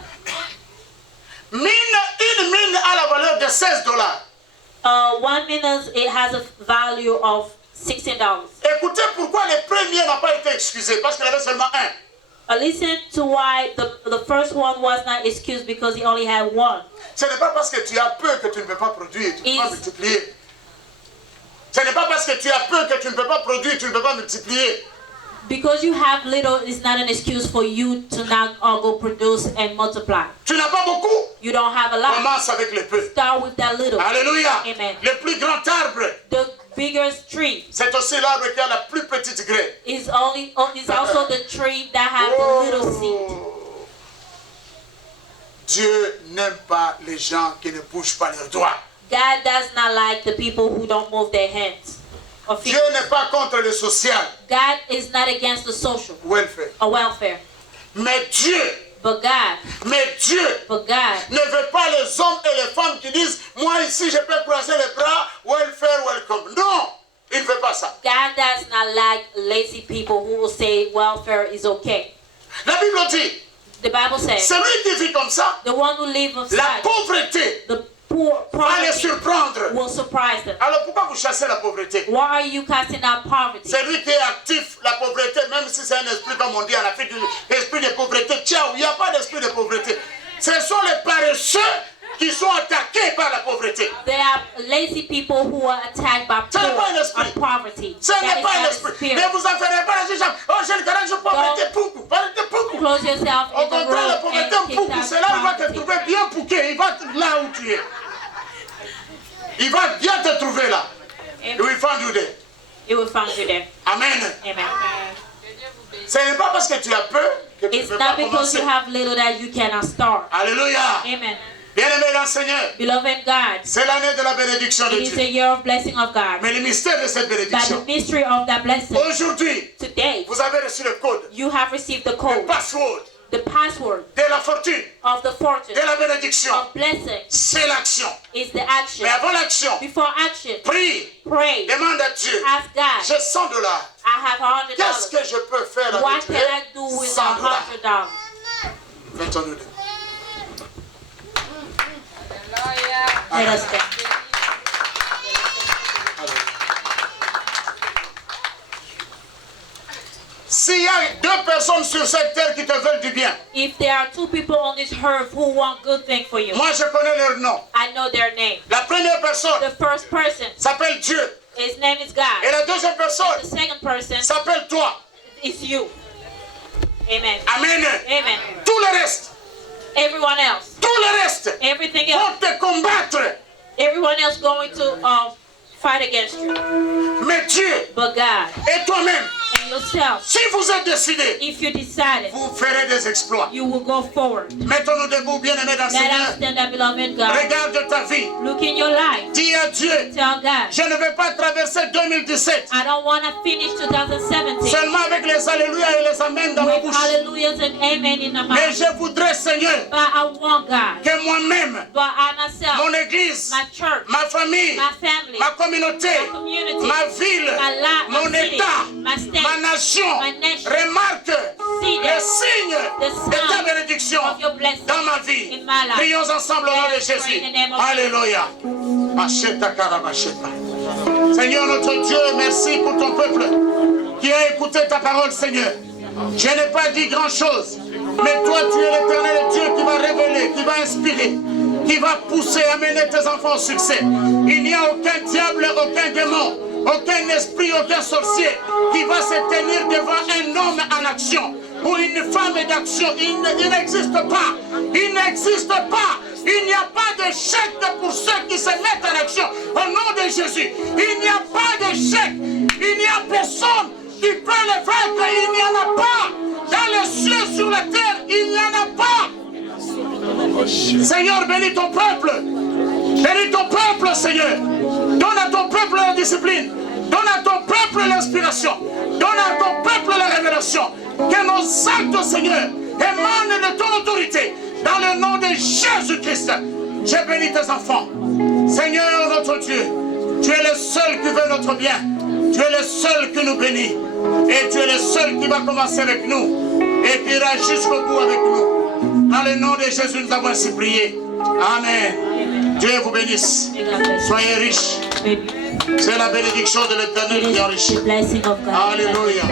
Une mine a la valeur de $16. 1 minute, it has a value of $16. Écoutez pourquoi le premier n'a pas été excusé, parce qu'il avait seulement un. Listen to why the first one was not excused because he only had one. Ce n'est pas parce que tu as peur que tu ne peux pas produire, tu ne peux pas multiplier. Ce n'est pas parce que tu as peur que tu ne peux pas produire, tu ne peux pas multiplier. Because you have little is not an excuse for you to not go produce and multiply. Tu n'as pas beaucoup, You don't have a lot. commence avec le peu. Start with that little. Alléluia. Amen. Le plus grand arbre, The biggest tree c'est aussi l'arbre qui a la plus petite graine. is also the tree that has the little seed. Dieu n'aime pas les gens qui ne bougent pas leurs doigts. God does not like the people who don't move their hands or feet. Dieu n'est pas contre le social, God is not against the social welfare. or welfare. Mais Dieu But God ne veut pas les hommes et les femmes qui disent, moi ici je peux croiser les bras, welfare, welcome. Non, il ne veut pas ça. God does not like lazy people who will say welfare is okay. La Bible dit, The Bible says celui qui vit comme ça, the one who lives la outside, pauvreté the poor va les poverty surprendre. will surprise them. Alors pourquoi vous chassez la pauvreté? Why are you casting out poverty? Celui qui est actif, la pauvreté, même si c'est un esprit comme on dit en Afrique, l'esprit de pauvreté, ciao, il n'y a pas d'esprit de pauvreté. Ce sont les paresseux qui sont attaqués par la pauvreté. There are lazy people who are attacked by Ce n'est pas un esprit. poverty. Ce That n'est is pas un not a esprit. spirit. Ne vous affairez pas les gens. Oh, j'ai le garage de pauvreté, poucou, pauvreté, poucou. Close yourself Au in the contraire, la room pauvreté, and kick poucou, out c'est là où il va te poverty. trouver bien pouqué. Il va là où tu es. Il va bien te trouver là. He will find you there. It will find you there. Amen. Amen. Ce n'est pas parce que tu as peur que tu ne It's peux pas not because commencer. you have little that you cannot start. Alléluia. Amen. Bien-aimé dans le Seigneur, Beloved God, c'est l'année de la bénédiction de it is Dieu. the year of blessing of God. Mais le mystère de cette But the bénédiction, mystery of that blessing, aujourd'hui, today, vous avez reçu le code, you have received the le code, password the password de la fortune, of the fortune, de la bénédiction. of blessing C'est l'action. is the action. Mais avant l'action, Before action, prie, pray, demande à Dieu, ask God, j'ai $100. I have Qu'est-ce $100. que je peux faire What avec can I do with $100? $100? Mettons-nous deux. Let us stand. S'il y a 2 personnes sur cette terre qui te veulent du bien, If there are 2 people on this earth who want good thing for you, moi je connais leur nom. I know their name. La première personne The first person, s'appelle Dieu. his name is Et God. la deuxième The personne second person s'appelle toi. is you. Amen. Amen. Amen. Tout le reste, Everyone else, tout le reste everything else, vont te combattre. everyone else going to fight against you. Mais Dieu But God et toi-même, and yourself, si vous êtes décidés, if you decided, vous ferez des exploits. you will go forward. Mettons-nous debout, bien-aimés dans le Let Seigneur. us stand up, beloved God. Regarde ta vie. Look in your life. Dis à Dieu, Tell God, je ne vais pas traverser 2017 I don't want to finish 2017 seulement avec les alléluia et les amens dans ma with bouche. hallelujahs and amen in the Mais mouth. je voudrais, Seigneur, But I want God, que moi-même, but I myself, mon église, my church, ma famille, my family, ma communauté, my community, ma ville, my mon city, état, my state, ma nation, my nation, remarque see les that signes the de ta sign bénédiction of your blessing dans ma vie. in my life. Prions ensemble au nom de Let us pray Jésus. in the name of Alléluia. Acheta karabacheta. Seigneur notre Dieu, merci pour ton peuple qui a écouté ta parole, Seigneur. Je n'ai pas dit grand-chose, mais toi tu es l'éternel Dieu qui va révéler, qui va inspirer, qui qui va pousser, amener tes enfants au succès. Il n'y a aucun diable, aucun démon, aucun esprit, aucun sorcier qui va se tenir devant un homme en action ou une femme d'action. Il n'existe pas. Il n'existe pas. Il n'y a pas d'échec pour ceux qui se mettent en action au nom de Jésus. Il n'y a pas d'échec. Il n'y a personne qui peut le vaincre. Il n'y en a pas. Dans les cieux, sur la terre, il n'y en a pas. Seigneur, bénis ton peuple. Bénis ton peuple, Seigneur. Donne à ton peuple la discipline. Donne à ton peuple l'inspiration. Donne à ton peuple la révélation. Que nos actes, Seigneur, émanent de ton autorité. Dans le nom de Jésus-Christ, j'ai béni tes enfants. Seigneur notre Dieu, tu es le seul qui veut notre bien. Tu es le seul qui nous bénit. Et tu es le seul qui va commencer avec nous. Et qui ira jusqu'au bout avec nous. Dans le nom de Jésus, nous avons ainsi prié. Amen. Dieu vous bénisse. Soyez riches. C'est la bénédiction de l'Éternel qui enrichit. Alléluia.